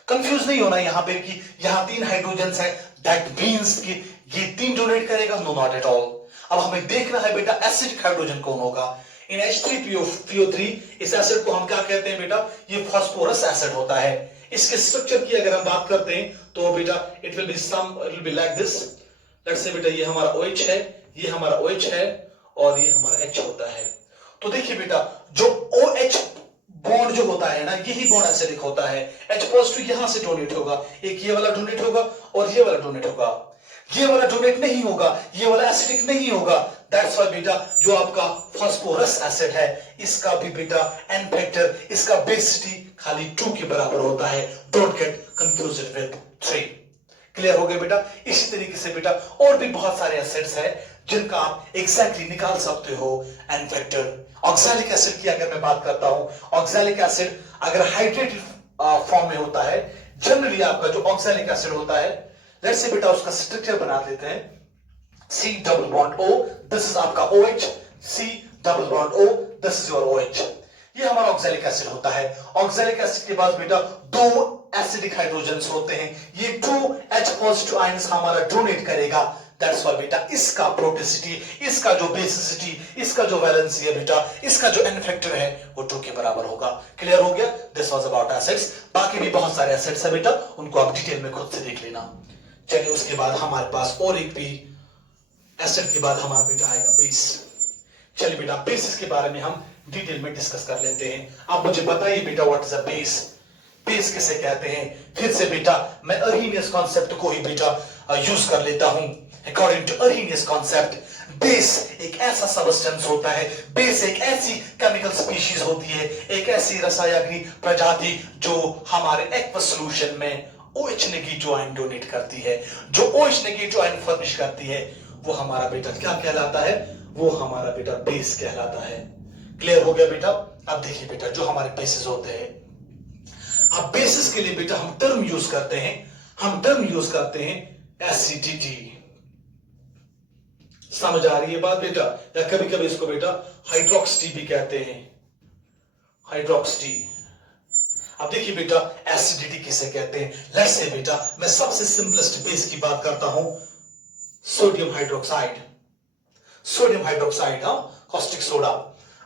कंफ्यूज नहीं होना यहां पे कि यहां 3 हाइड्रोजन्स है, दैट मींस कि ये 3 डोनेट करेगा? No, not at all. अब हमें देखना है बेटा एसिडिक हाइड्रोजन कौन होगा इन H3PO3। इस एसिड को हम क्या कहते हैं बेटा? ये फास्फोरस एसिड होता है। इसके स्ट्रक्चर की अगर हम बात करते हैं तो बेटा it will be like this. Let's say बेटा ये हमारा OH है, ये हमारा OH है, और ये हमारा H होता है। तो देखिए बेटा जो OH बॉन्ड जो होता है ना, यही बॉन्ड एसिडिक होता है। H पॉजिटिव यहां से डोनेट होगा, एक ये वाला डोनेट होगा और ये वाला डोनेट होगा। ये वाला डोनेट नहीं होगा, ये वाला एसिडिक नहीं होगा। दैट्स व्हाई बेटा जो आपका फास्फोरस एसिड है इसका भी बेटा एन फैक्टर, इसका बेसिसिटी खाली 2 के बराबर होता है। Don't get confused with 3। Clear हो गया बेटा? इसी तरीके से बेटा और भी बहुत सारे एसिड्स हैं जिनका आप एग्जैक्टली निकाल सकते हो एन फैक्टर। ऑक्सैलिक एसिड की अगर मैं बात करता हूं, ऑक्सैलिक एसिड अगर हाइड्रेटेड फॉर्म में होता है, जनरली आपका जो ऑक्सैलिक एसिड होता है, लेट्स से बेटा उसका स्ट्रक्चर बना लेते हैं, C double bond O, this is आपका OH, C double bond O, this is your OH। ये हमारा ऑक्सैलिक एसिड होता है। ऑक्सैलिक एसिड के पास बेटा 2 एसिडिक हाइड्रोजन्स होते हैं, ये 2H पॉजिटिव आयंस हमारा डोनेट करेगा। दैट्स व्हाई बेटा इसका प्रोटिसिटी, इसका जो बेसिसिटी, इसका जो वैलेंसी है बेटा, इसका जो एन फैक्टर है वो 2 के बराबर होगा। क्लियर हो गया? This was about acids. बाकी भी बहुत सारे एसिड्स है बेटा, उनको आप डिटेल में खुद से देख लेना। चलिए उसके बाद हमारे पास और एक भी एसिड के बाद हमारा बेटा आएगा बेस। चलिए बेटा बेसिस के बारे में हम डिटेल में डिस्कस कर लेते हैं। आप मुझे बताइए बेटा what is a base? Base किसे कहते हैं? फिर से बेटा मैं अर्हीनियस कॉन्सेप्ट को ही बेटा यूज कर लेता हूं। अकॉर्डिंग टू अर्हीनियस कॉन्सेप्ट, बेस एक ऐसा सबस्टेंस होता है, बेस एक ऐसी केमिकल स्पीशीज होती है, एक ऐसी रसायनिक प्रजाति जो हमारे एक्वस सॉल्यूशन में OH नेगेटिव आयन डोनेट करती है। जो OH नेगेटिव आयन फर्निश करती है वो हमारा बेटा क्या कहलाता है? वो हमारा बेटा बेस कहलाता है। क्लियर हो गया बेटा? अब देखिए बेटा जो हमारे बेसिस होते हैं, अब बेसिस के लिए बेटा हम टर्म यूज करते हैं एसिडिटी। समझ आ रही है बात बेटा? या कभी कभी इसको बेटा हाइड्रोक्स टी भी कहते हैं, हाइड्रोक्स टी। अब देखिए बेटा एसिडिटी किसे कहते हैं? लेट्स से बेटा मैं सबसे सिंपलेस्ट बेस की बात करता हूं, sodium hydroxide, sodium hydroxide, caustic soda.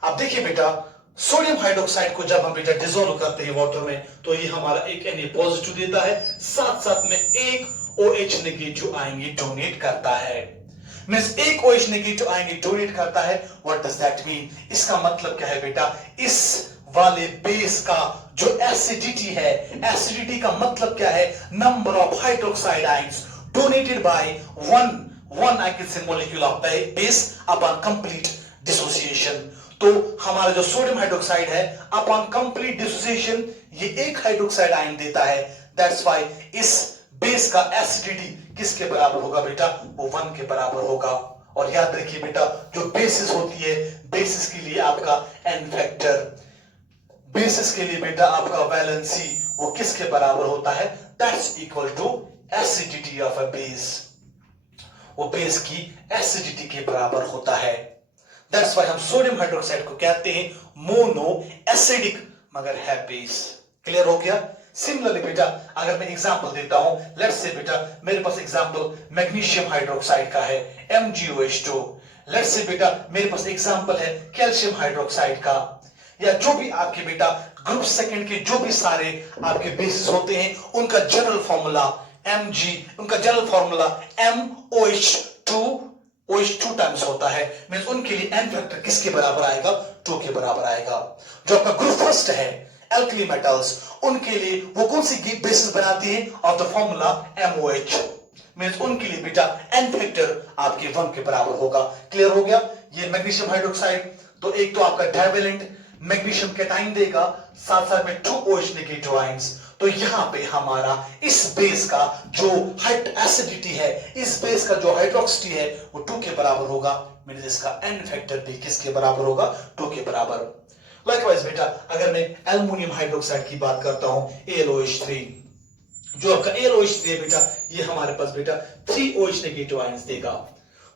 अब देखिए बेटा सोडियम हाइड्रोक्साइड को जब हम बेटा डिसॉल्व करते हैं वाटर में तो ये हमारा एक Na पॉजिटिव देता है, साथ साथ में एक OH नेगेटिव आएंगे डोनेट करता है। मींस एक OH नेगेटिव आएंगे डोनेट करता है। What does that mean? इसका मतलब क्या है बेटा? इस वाले बेस का जो एसिडिटी है, एसिडिटी का मतलब क्या है? Number of hydroxide ions donated by one I can से molecule of base upon complete dissociation. तो हमारा जो सोडियम हाइड्रोक्साइड है अपॉन कंप्लीट डिसोसिएशन ये एक हाइड्रोक्साइड आयन देता है। दैट्स व्हाई इस बेस का एसिडिटी किसके बराबर होगा बेटा? वो 1 के बराबर होगा। और याद रखिए बेटा जो बेसिस होती है, बेसिस के लिए आपका एन फैक्टर, बेसिस के लिए बेटा आपका वैलेंसी वो किसके बराबर होता है? That's equal to acidity of a base, वो बेस की एसिडिटी के बराबर होता है। दैट्स व्हाई हम सोडियम हाइड्रोक्साइड को कहते हैं मोनो एसिडिक मगर है बेस। क्लियर हो गया? सिमिलरली बेटा अगर मैं एग्जांपल देता हूं, लेट्स से बेटा मेरे पास एग्जांपल मैग्नीशियम हाइड्रोक्साइड का है MgOH2। लेट्स से बेटा मेरे पास एग्जांपल है कैल्शियम हाइड्रोक्साइड का, या जो भी आपके बेटा ग्रुप सेकंड के जो भी सारे आपके बेसिस होते हैं उनका जनरल फॉर्मूला Mg, उनका जनरल फॉर्मूला MOH2 टाइम्स होता है। मींस उनके लिए n फैक्टर किसके बराबर आएगा? 2 के बराबर आएगा। जो आपका ग्रुप फर्स्ट है एल्कली मेटल्स, उनके लिए वो कौन सी बेसिस बनाती है? Of the formula MOH। Means उनके लिए बेटा n फैक्टर आपके 1 के बराबर होगा। क्लियर हो गया? ये मैग्नीशियम हाइड्रोक्साइड तो एक तो आपका डाइवेलेंट मैग्नीशियम कैटाइन देगा, साथ साथ में 2 OH नेगेटिव आयंस। तो यहां पे हमारा इस बेस का जो एसिडिटी है, इस बेस का जो हाइड्रोक्सिटी है वो 2 के बराबर होगा। मींस इसका n फैक्टर भी किसके बराबर होगा? 2 के बराबर। लाइकवाइज बेटा अगर मैं एल्युमिनियम हाइड्रोक्साइड की बात करता हूं AlOH3, जो आपका AlOH3 है बेटा ये हमारे पास बेटा 3 OH नेगेटिव आयंस देगा।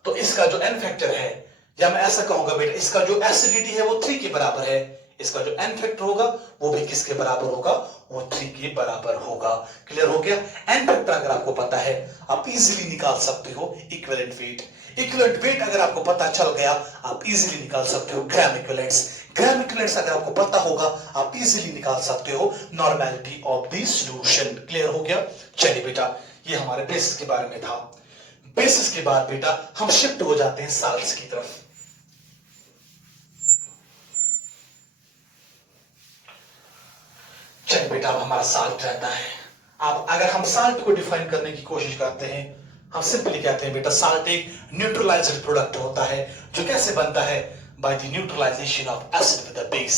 तो इसका जो n फैक्टर है, या मैं ऐसा कहूंगा बेटा इसका जो एसिडिटी है वो 3 के बराबर है, इसका जो n फैक्टर होगा वो भी किसके बराबर होगा? वो 3 के बराबर होगा। क्लियर हो गया? n फैक्टर अगर आपको पता है आप इजीली निकाल सकते हो इक्विवेलेंट वेट। इक्विवेलेंट वेट अगर आपको पता चल गया आप इजीली निकाल सकते हो ग्राम इक्विवेलेंट्स। ग्राम इक्विवेलेंट्स अगर आपको पता होगा आप इजीली निकाल सकते हो normality of the solution. Clear हो गया? चलिए बेटा ये हमारे बेसिस के बारे में था। बेसिस के बाद बेटा हम शिफ्ट हो जाते हैं साल्ट्स की तरफ। चलिए बेटा अब हमारा साल्ट रहता है। अब अगर हम साल्ट को डिफाइन करने की कोशिश करते हैं, हम सिंपली कहते हैं बेटा साल्ट एक न्यूट्रलाइज्ड प्रोडक्ट होता है जो कैसे बनता है? By the neutralization of acid with the base.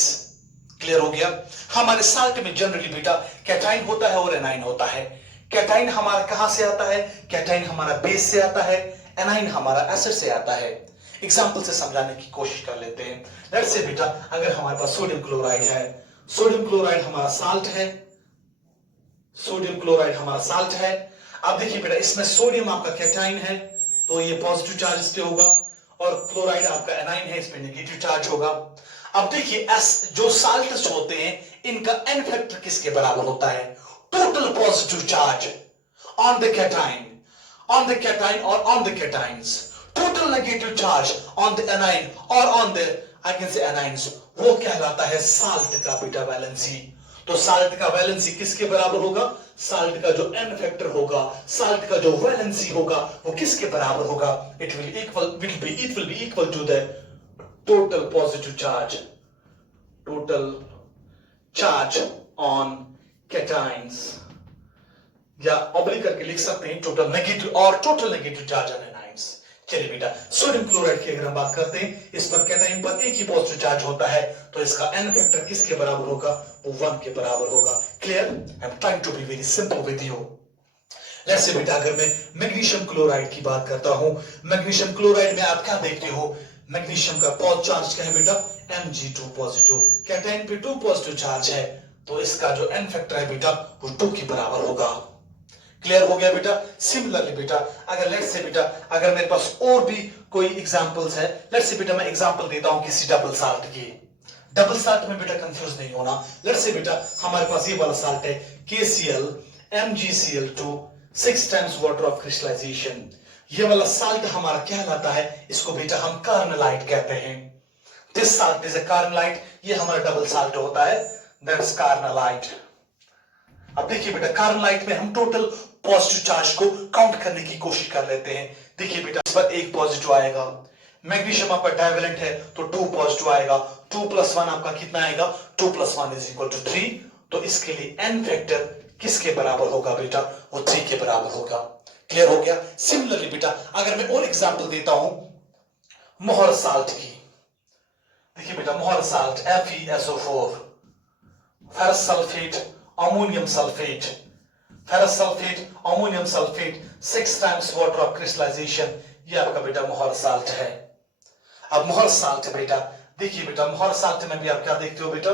Clear हो गया? हमारे साल्ट में जनरली बेटा कैटाइन होता है और एनाइन होता है। कैटाइन हमारा कहां से आता है? कैटाइन हमारा बेस से आता है, एनाइन हमारा एसिड से आता है। एग्जांपल से समझाने की कोशिश कर लेते हैं। लेट्स से बेटा अगर हमारे पास सोडियम क्लोराइड है, सोडियम क्लोराइड हमारा साल्ट है, सोडियम क्लोराइड हमारा साल्ट है। अब देखिए बेटा इसमें सोडियम आपका कैटाइन है तो ये पॉजिटिव चार्ज इस पे होगा, और क्लोराइड आपका एनाइन है, इस पे नेगेटिव चार्ज होगा। अब देखिए जो साल्ट्स होते हैं इनका n फैक्टर किसके बराबर होता है? Total positive charge on the cation, on the cation और on the cations, total negative charge on the anion और on the I can say anions, वो कहलाता है साल्ट का बेटा वैलेंसी। तो साल्ट का वैलेंसी किसके बराबर होगा? साल्ट का जो n फैक्टर होगा, साल्ट का जो वैलेंसी होगा वो किसके बराबर होगा? It will be equal to the total positive charge, total charge on cations, या ऑब्लिक करके लिख सकते हैं टोटल नेगेटिव और total negative charge on anions. चलिए बेटा सोडियम क्लोराइड की अगर हम बात करते हैं, इस पर कैटाइन पर एक ही पॉजिटिव चार्ज होता है तो इसका n फैक्टर किसके बराबर होगा? वो 1 के बराबर होगा। Clear? I am trying to be very simple with you. Let's say बेटा अगर मैं मैग्नीशियम क्लोराइड की बात करता हूं, मैग्नीशियम क्लोराइड में आप क्या देखते हो? मैग्नीशियम का पॉजिटिव चार्ज क्या है बेटा? Mg2 पॉजिटिव, कैटाइन पे 2 पॉजिटिव चार्ज है तो इसका जो n फैक्टर है बेटा वो 2 के बराबर होगा। क्लियर हो गया बेटा। सिमिलरली बेटा अगर लेट्स से बेटा अगर मेरे पास और भी कोई एग्जांपल्स है, लेट्स से बेटा मैं एग्जांपल देता हूं किसी डबल साल्ट की। डबल साल्ट में बेटा कंफ्यूज नहीं होना। लेट्स से बेटा हमारे पास ये वाला साल्ट है KCl MgCl2 6 times water of crystallization. ये वाला साल्ट हमारा कहलाता है, इसको बेटा हम कार्मेलाइट कहते हैं। This salt is a Carmelite, ये हमारा डबल साल्ट होता है, दैट्स कार्मेलाइट। अब देखिए बेटा कार्मेलाइट में हम टोटल पॉजिटिव चार्ज को काउंट करने की कोशिश कर लेते हैं। देखिए बेटा इस पर एक पॉजिटिव आएगा, मैग्नीशियम आपका डाइवेलेंट है तो 2 पॉजिटिव आएगा, 2 + 1 आपका कितना आएगा, 2 + 1 = 3। तो इसके लिए n फैक्टर किसके बराबर होगा बेटा, वो 3 के बराबर होगा। क्लियर हो गया। सिमिलरली बेटा अगर मैं और एग्जांपल देता हूं मोहर साल्ट की। देखिए बेटा Mohr salt FeSO4, ferrous sulphate, ammonium sulphate, ferrous sulphate, ammonium sulphate, 6 times water of crystallization, ये आपका बेटा मोहर साल्ट है। अब मोहर साल्ट बेटा देखिए बेटा मोहर साल्ट में भी आप क्या देखते हो बेटा,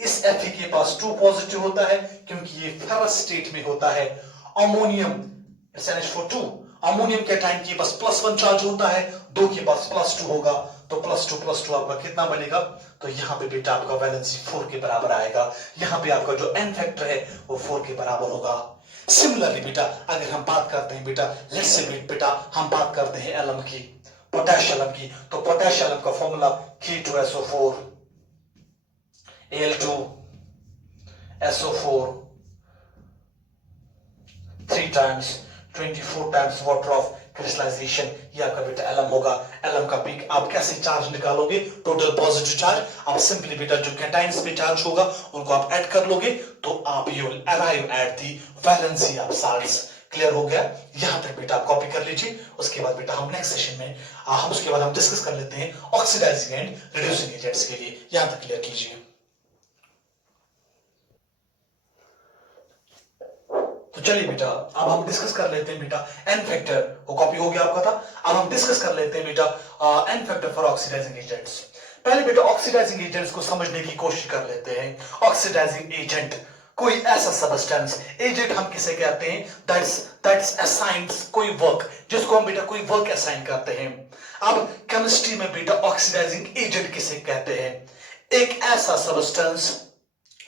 इस Fe के पास 2 पॉजिटिव होता है क्योंकि ये फेरस स्टेट में होता है। अमोनियम NH4 अमोनियम के टाइम के पास +1 चार्ज होता है, 2 के पास +2 होगा, तो +2 आपका कितना बनेगा, तो यहां पे बेटा आपका वैलेंसी 4 के बराबर आएगा। यहां पे आपका जो n फैक्टर है वो 4 के बराबर होगा। सिमिलरली बेटा अगर हम बात करते हैं बेटा लेट्स से बेटा हम बात करते हैं एलम की, पोटेश एलम की, तो पोटेश एलम का formula K2SO4 Al2SO4 3 times 24 times water of crystallization, ये आपका बेटा एलम होगा। एलम का पीक आप कैसे चार्ज निकालोगे, टोटल पॉजिटिव चार्ज, आप सिंपली बेटा जो कैटाइंस पे चार्ज होगा उनको आप ऐड कर लोगे तो आप you will arrive at the valency of salts. Clear हो गया। यहां तक बेटा आप कॉपी कर लीजिए। उसके बाद बेटा हम नेक्स्ट सेशन में हम डिस्कस कर लेते हैं ऑक्सीडाइजिंग एंड रिड्यूसिंग एजेंट्स के लिए। यहां तक क्लियर कीजिए। तो चलिए बेटा अब हम डिस्कस कर लेते हैं बेटा एन फैक्टर, वो कॉपी हो गया आपका था। अब हम डिस्कस कर लेते हैं बेटा n factor for oxidizing agents. पहले बेटा ऑक्सीडाइजिंग एजेंट्स को समझने की कोशिश कर लेते हैं। ऑक्सीडाइजिंग एजेंट कोई ऐसा सबस्टेंस, एजेंट हम किसे कहते हैं, दैट्स असाइंस कोई वर्क, जिसको हम बेटा कोई वर्क असाइन करते हैं। अब केमिस्ट्री में बेटा ऑक्सीडाइजिंग एजेंट किसे कहते हैं, एक ऐसा सबस्टेंस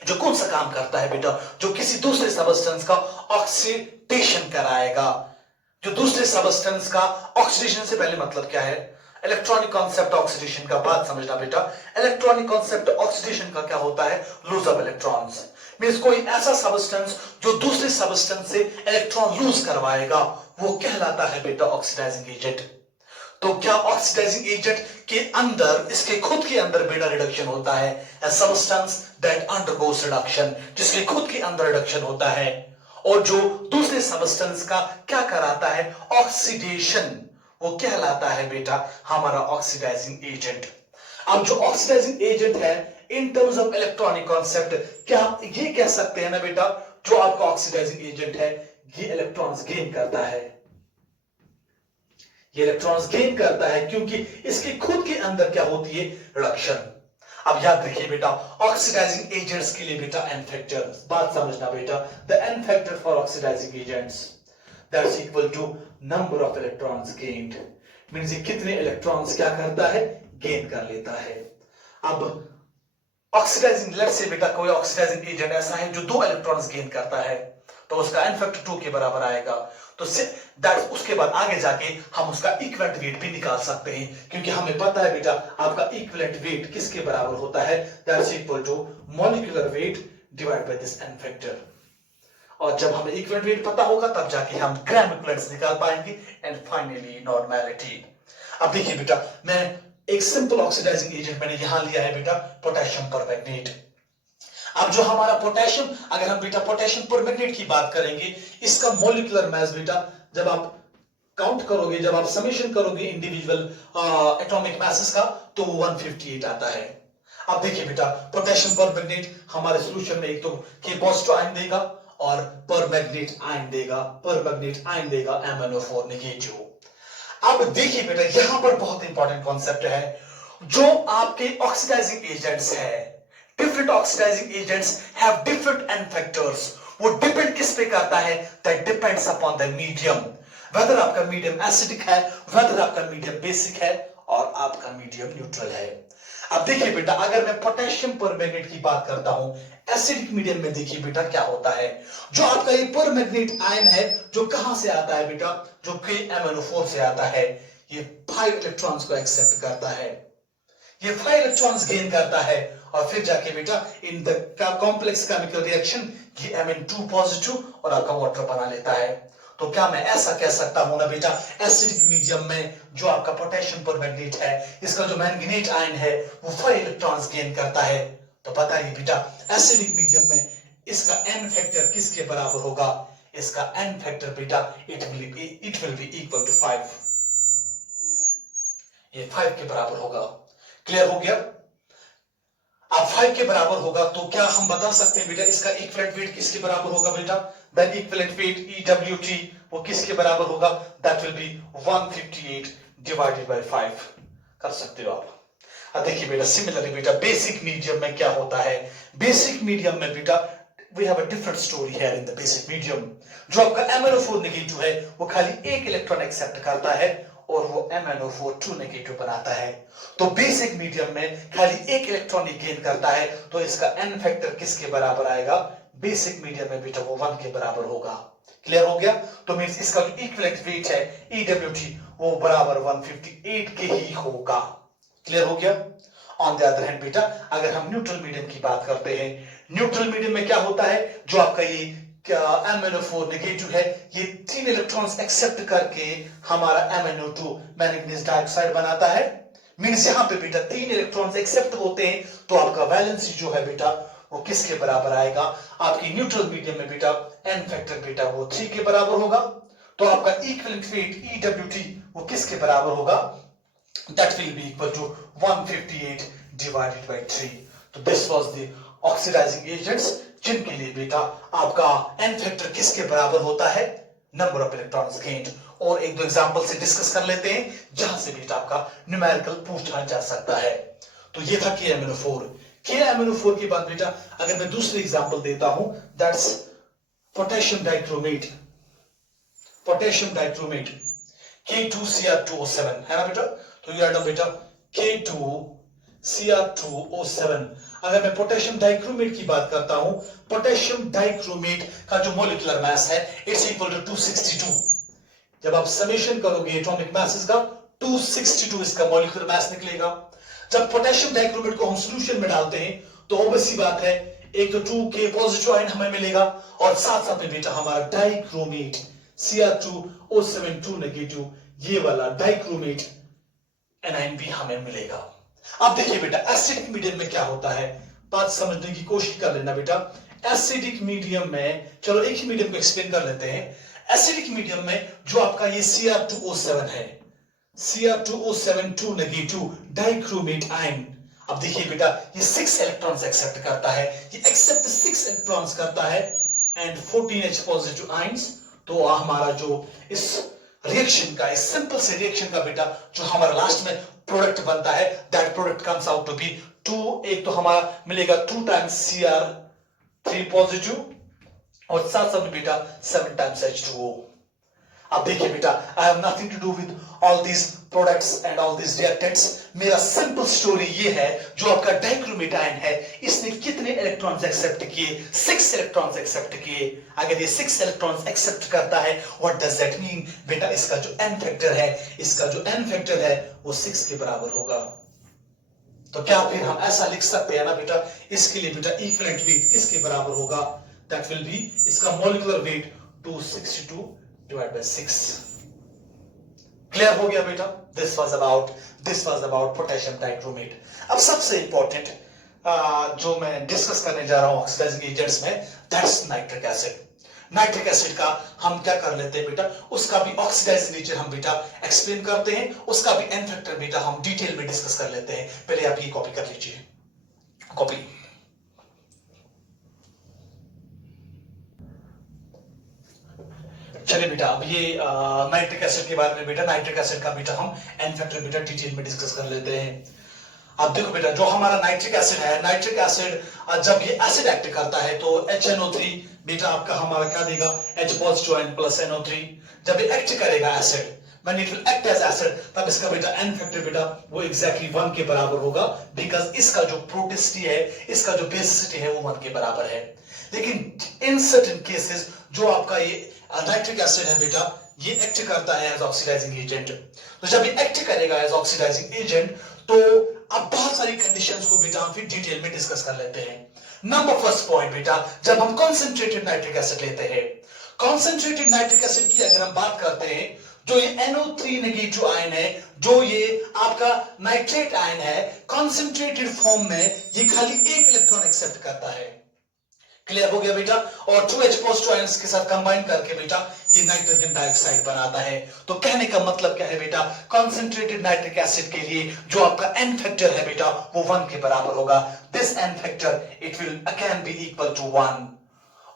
जो कौन सा काम करता है बेटा, जो किसी दूसरे सबस्टेंस का ऑक्सीडेशन कराएगा। जो दूसरे सबस्टेंस का ऑक्सीडेशन से पहले मतलब क्या है, इलेक्ट्रॉनिक कॉन्सेप्ट ऑक्सीडेशन का बात समझना बेटा। इलेक्ट्रॉनिक कॉन्सेप्ट ऑक्सीडेशन का क्या होता है, लूज ऑफ इलेक्ट्रॉन्स। मींस कोई ऐसा सबस्टेंस जो दूसरे सबस्टेंस से इलेक्ट्रॉन लूज करवाएगा वो कहलाता है बेटा ऑक्सीडाइजिंग एजेंट। तो क्या ऑक्सीडाइजिंग एजेंट के अंदर, इसके खुद के अंदर बेटा रिडक्शन होता है, a substance that undergoes reduction, जिसके खुद के अंदर रिडक्शन होता है, और जो दूसरे सबस्टेंस का क्या कराता है, ऑक्सीडेशन, वो कहलाता है बेटा हमारा ऑक्सीडाइजिंग एजेंट। अब जो ऑक्सीडाइजिंग एजेंट है in terms of electronic concept, क्या ये कह सकते हैं ना बेटा जो आपका ऑक्सीडाइजिंग एजेंट है ये इलेक्ट्रॉन्स गेन करता है, ये इलेक्ट्रॉन्स गेन करता है क्योंकि इसके खुद के अंदर क्या होती है, रिडक्शन। अब याद रखिए बेटा ऑक्सीडाइजिंग एजेंट्स के लिए बेटा एन फैक्टर, बात समझना बेटा, the n factor for oxidizing agents that's equal to number of electrons gained, means ये कितने इलेक्ट्रॉन्स क्या करता है, गेन कर लेता है। अब ऑक्सीडाइजिंग, लेट्स से बेटा कोई ऑक्सीडाइजिंग एजेंट ऐसा है जो 2 इलेक्ट्रॉन्स गेन करता है तो उसका एन फैक्टर 2 के बराबर आएगा। तो दैट उसके बाद आगे जाके हम उसका इक्विवेलेंट वेट भी निकाल सकते हैं क्योंकि हमें पता है बेटा आपका इक्विवेलेंट वेट किसके बराबर होता है, that's equal to molecular weight divide by this n factor. और जब हमें इक्विवेलेंट वेट पता होगा तब जाके हम ग्राम इक्विवेलेंट्स निकाल पाएंगे एंड फाइनली नॉर्मेलिटी। अब देखिए बेटा मैं एक सिंपल ऑक्सीडाइजिंग एजेंट मैंने यहां लिया है बेटा पोटेशियम परमैंगनेट। अब जो हमारा पोटेशियम, अगर हम बेटा पोटेशियम परमैंगनेट की बात करेंगे, इसका मॉलिक्यूलर मास बेटा जब आप काउंट करोगे, जब आप समेशन करोगे इंडिविजुअल एटॉमिक मासेस का तो 158 आता है। अब देखिए बेटा पोटेशियम परमैंगनेट हमारे सॉल्यूशन में एक तो K पॉजिटिव आयन देगा और परमैंगनेट आयन देगा, परमैंगनेट आयन देगा MnO4 नेगेटिव। अब देखिए बेटा यहां पर बहुत इंपॉर्टेंट कॉन्सेप्ट है, जो आपके ऑक्सीडाइजिंग एजेंट्स है, different oxidizing agents have different n factors, वो डिपेंड किस पे करता है? That depends upon the medium, whether आपका मीडियम एसिडिक है, वेदर आपका मीडियम बेसिक है, और आपका मीडियम न्यूट्रल है। अब देखिए बेटा, अगर मैं पोटेशियम परमैंगनेट की बात करता हूं एसिडिक मीडियम में, देखिए बेटा क्या होता है, जो आपका ये परमैंगनेट आयन है जो कहां से आता है बेटा, जो KMnO4 से आता है, ये 5 इलेक्ट्रॉन्स को एक्सेप्ट करता है, ये 5 इलेक्ट्रॉन्स गेन करता है, और फिर जाके बेटा in the complex chemical reaction ये Mn2 पॉजिटिव और आपका वाटर बना लेता है। तो क्या मैं ऐसा कह सकता हूं ना बेटा, एसिडिक मीडियम में जो आपका पोटेशियम परमैंगनेट है, इसका जो मैंगनीट आयन है वो 5 इलेक्ट्रॉन्स गेन करता है। तो बताइए बेटा, एसिडिक मीडियम में इसका n फैक्टर किसके बराबर होगा? इसका n फैक्टर बेटा it will be equal to 5, ये 5 के बराबर होगा। क्लियर हो गया? अब 5 के बराबर होगा तो क्या हम बता सकते हैं बेटा इसका इक्विवेलेंट वेट किसके बराबर होगा बेटा? दैट इक्विवेलेंट वेट EWT वो किसके बराबर होगा? That will B 158 divided by 5 कर सकते हो आप। अब देखिए बेटा, सिमिलरली बेटा बेसिक मीडियम में क्या होता है? बेसिक मीडियम में बेटा we have a different story here in the basic medium। जो आपका MnO4 नेगेटिव है वो खाली एक इलेक्ट्रॉन एक्सेप्ट करता है और वो MnO4 2 नेगेटिव बनाता है। तो बेसिक मीडियम में खाली एक इलेक्ट्रॉन ही गेन करता है, तो इसका n फैक्टर किसके बराबर आएगा? बेसिक मीडियम में बेटा वो 1 के बराबर होगा। क्लियर हो गया? तो मींस इसका जो इक्विवेलेंट वेट है EWT वो बराबर 158 के ही होगा। क्लियर हो गया? ऑन द अदर हैंड बेटा, अगर हम न्यूट्रल मीडियम की बात करते हैं, न्यूट्रल मीडियम में क्या होता है? जो आपका ये MnO4 नेगेटिव है, ये 3 इलेक्ट्रॉन्स एक्सेप्ट करके हमारा MnO2 मैंगनीज डाइऑक्साइड बनाता है। मींस यहां पे बेटा 3 इलेक्ट्रॉन्स एक्सेप्ट होते हैं, तो आपका वैलेंसी जो है बेटा वो किसके बराबर आएगा? आपकी न्यूट्रल मीडियम में बेटा n फैक्टर बेटा वो 3 के बराबर होगा। तो आपका इक्विवेलेंट वेट EWT वो किसके बराबर होगा? That will be equal to 158 divided by 3। तो this was the oxidizing agents जिनके लिए बेटा आपका n फैक्टर किसके बराबर होता है? Number of electrons gained. और एक दो एग्जांपल से डिस्कस कर लेते हैं जहां से बेटा आपका न्यूमेरिकल पूछा जा सकता है। तो ये था KMnO4। KMnO4 के बाद बेटा अगर मैं दूसरी एग्जांपल देता हूं, that's potassium dichromate, potassium dichromate K2Cr2O7 है ना बेटा। तो ये रहा बेटा K2Cr2O7। अगर मैं पोटेशियम डाइक्रोमेट की बात करता हूं, पोटेशियम डाइक्रोमेट का जो मॉलिक्यूलर मास है इट्स इक्वल टू 262। जब आप समेशन करोगे एटॉमिक मासेस का, 262 इसका मॉलिक्यूलर मास निकलेगा। जब पोटेशियम डाइक्रोमेट को हम सॉल्यूशन में डालते हैं तो ऑब्वियस सी बात है, एक तो 2K पॉजिटिव आयन हमें मिलेगा और साथ साथ में बेटा हमारा डाइक्रोमेट Cr2O7 2 नेगेटिव ये वाला डाइक्रोमेट एनाइन भी हमें मिलेगा। अब देखिए बेटा एसिडिक मीडियम में क्या होता है, बात समझने की कोशिश कर लेना बेटा। एसिडिक मीडियम में, चलो एक ही मीडियम को एक्सप्लेन कर लेते हैं। एसिडिक मीडियम में जो आपका ये Cr2O7 है, Cr2O7 2 नेगेटिव डाइक्रोमेट आयन, अब देखिए बेटा ये 6 इलेक्ट्रॉन्स एक्सेप्ट करता है, ये एक्सेप्ट 6 इलेक्ट्रॉन्स करता है एंड 14H पॉजिटिव आयंस। तो हमारा जो इस रिएक्शन का, इस सिंपल से रिएक्शन का बेटा जो हमारा लास्ट में प्रोडक्ट बनता है, that product comes out to be 2, एक तो हमारा मिलेगा 2 टाइम्स Cr3 पॉजिटिव और साथ साथ बेटा 7 टाइम्स H2O। अब देखिए बेटा I have nothing to do with all these products and all these reactants. मेरा सिंपल स्टोरी ये है, जो आपका डाइक्रोमेट आयन है इसने कितने इलेक्ट्रॉन्स एक्सेप्ट किए? 6 इलेक्ट्रॉन्स एक्सेप्ट किए। अगर ये 6 इलेक्ट्रॉन्स एक्सेप्ट करता है, व्हाट डज दैट मीन? बेटा इसका जो n फैक्टर है, इसका जो n फैक्टर है वो 6 के बराबर होगा। तो क्या फिर हम ऐसा लिख सकते हैं ना बेटा, इसके लिए बेटा इक्विवेलेंट वेट किसके बराबर होगा? दैट विल बी इसका molecular weight 262 divide by 6। Clear हो गया बेटा? This was about potassium dichromate. अब सबसे इंपॉर्टेंट जो मैं डिस्कस करने जा रहा हूं ऑक्सीडाइजिंग एजेंट्स में, that's nitric acid. Nitric acid का हम क्या कर लेते हैं बेटा, उसका भी ऑक्सीडाइजिंग नेचर हम बेटा एक्सप्लेन करते हैं, उसका भी n फैक्टर बेटा हम डिटेल में डिस्कस कर लेते हैं। पहले आप ये कॉपी कर लीजिए, कॉपी। चलिए बेटा अब ये नाइट्रिक एसिड के बारे में बेटा, नाइट्रिक एसिड का बेटा हम n फैक्टर बेटा डिटेल में डिस्कस कर लेते हैं। अब देखो बेटा, जो हमारा नाइट्रिक एसिड है, नाइट्रिक एसिड जब ये एसिड एक्ट करता है तो HNO3 बेटा आपका हमारा क्या देगा, H positive ion plus NO3। जब ये एक्ट करेगा acid, when it will act as acid, तब इसका बेटा n फैक्टर बेटा वो exactly 1 के बराबर होगा, बिकॉज इसका जो प्रोटिसिटी है, इसका जो बेसिसिटी है वो 1 के बराबर है। लेकिन इन सर्टेन केसेस जो आपका ये नाइट्रिक एसिड है बेटा, ये एक्ट करता है एज ऑक्सीडाइजिंग एजेंट। तो जब ये एक्ट करेगा एज ऑक्सीडाइजिंग एजेंट, तो अब बहुत सारी कंडीशंस को बेटा हम फिर डिटेल में डिस्कस कर लेते हैं। नंबर फर्स्ट पॉइंट बेटा, जब हम कॉन्सेंट्रेटेड नाइट्रिक एसिड लेते हैं, कॉन्सेंट्रेटेड नाइट्रिक एसिड की अगर हम बात करते हैं, जो ये NO3 नेगेटिव आयन है, जो ये आपका नाइट्रेट आयन है, कॉन्सेंट्रेटेड फॉर्म में ये खाली एक इलेक्ट्रॉन एक्सेप्ट करता है। क्लियर हो गया बेटा? और 2H पॉजिटिव आयंस के साथ कंबाइन करके बेटा ये नाइट्रोजन डाइऑक्साइड बनाता है। तो कहने का मतलब क्या है बेटा, कॉन्सेंट्रेटेड नाइट्रिक एसिड के लिए जो आपका n फैक्टर है बेटा वो 1 के बराबर होगा। This n factor it will again be equal to 1।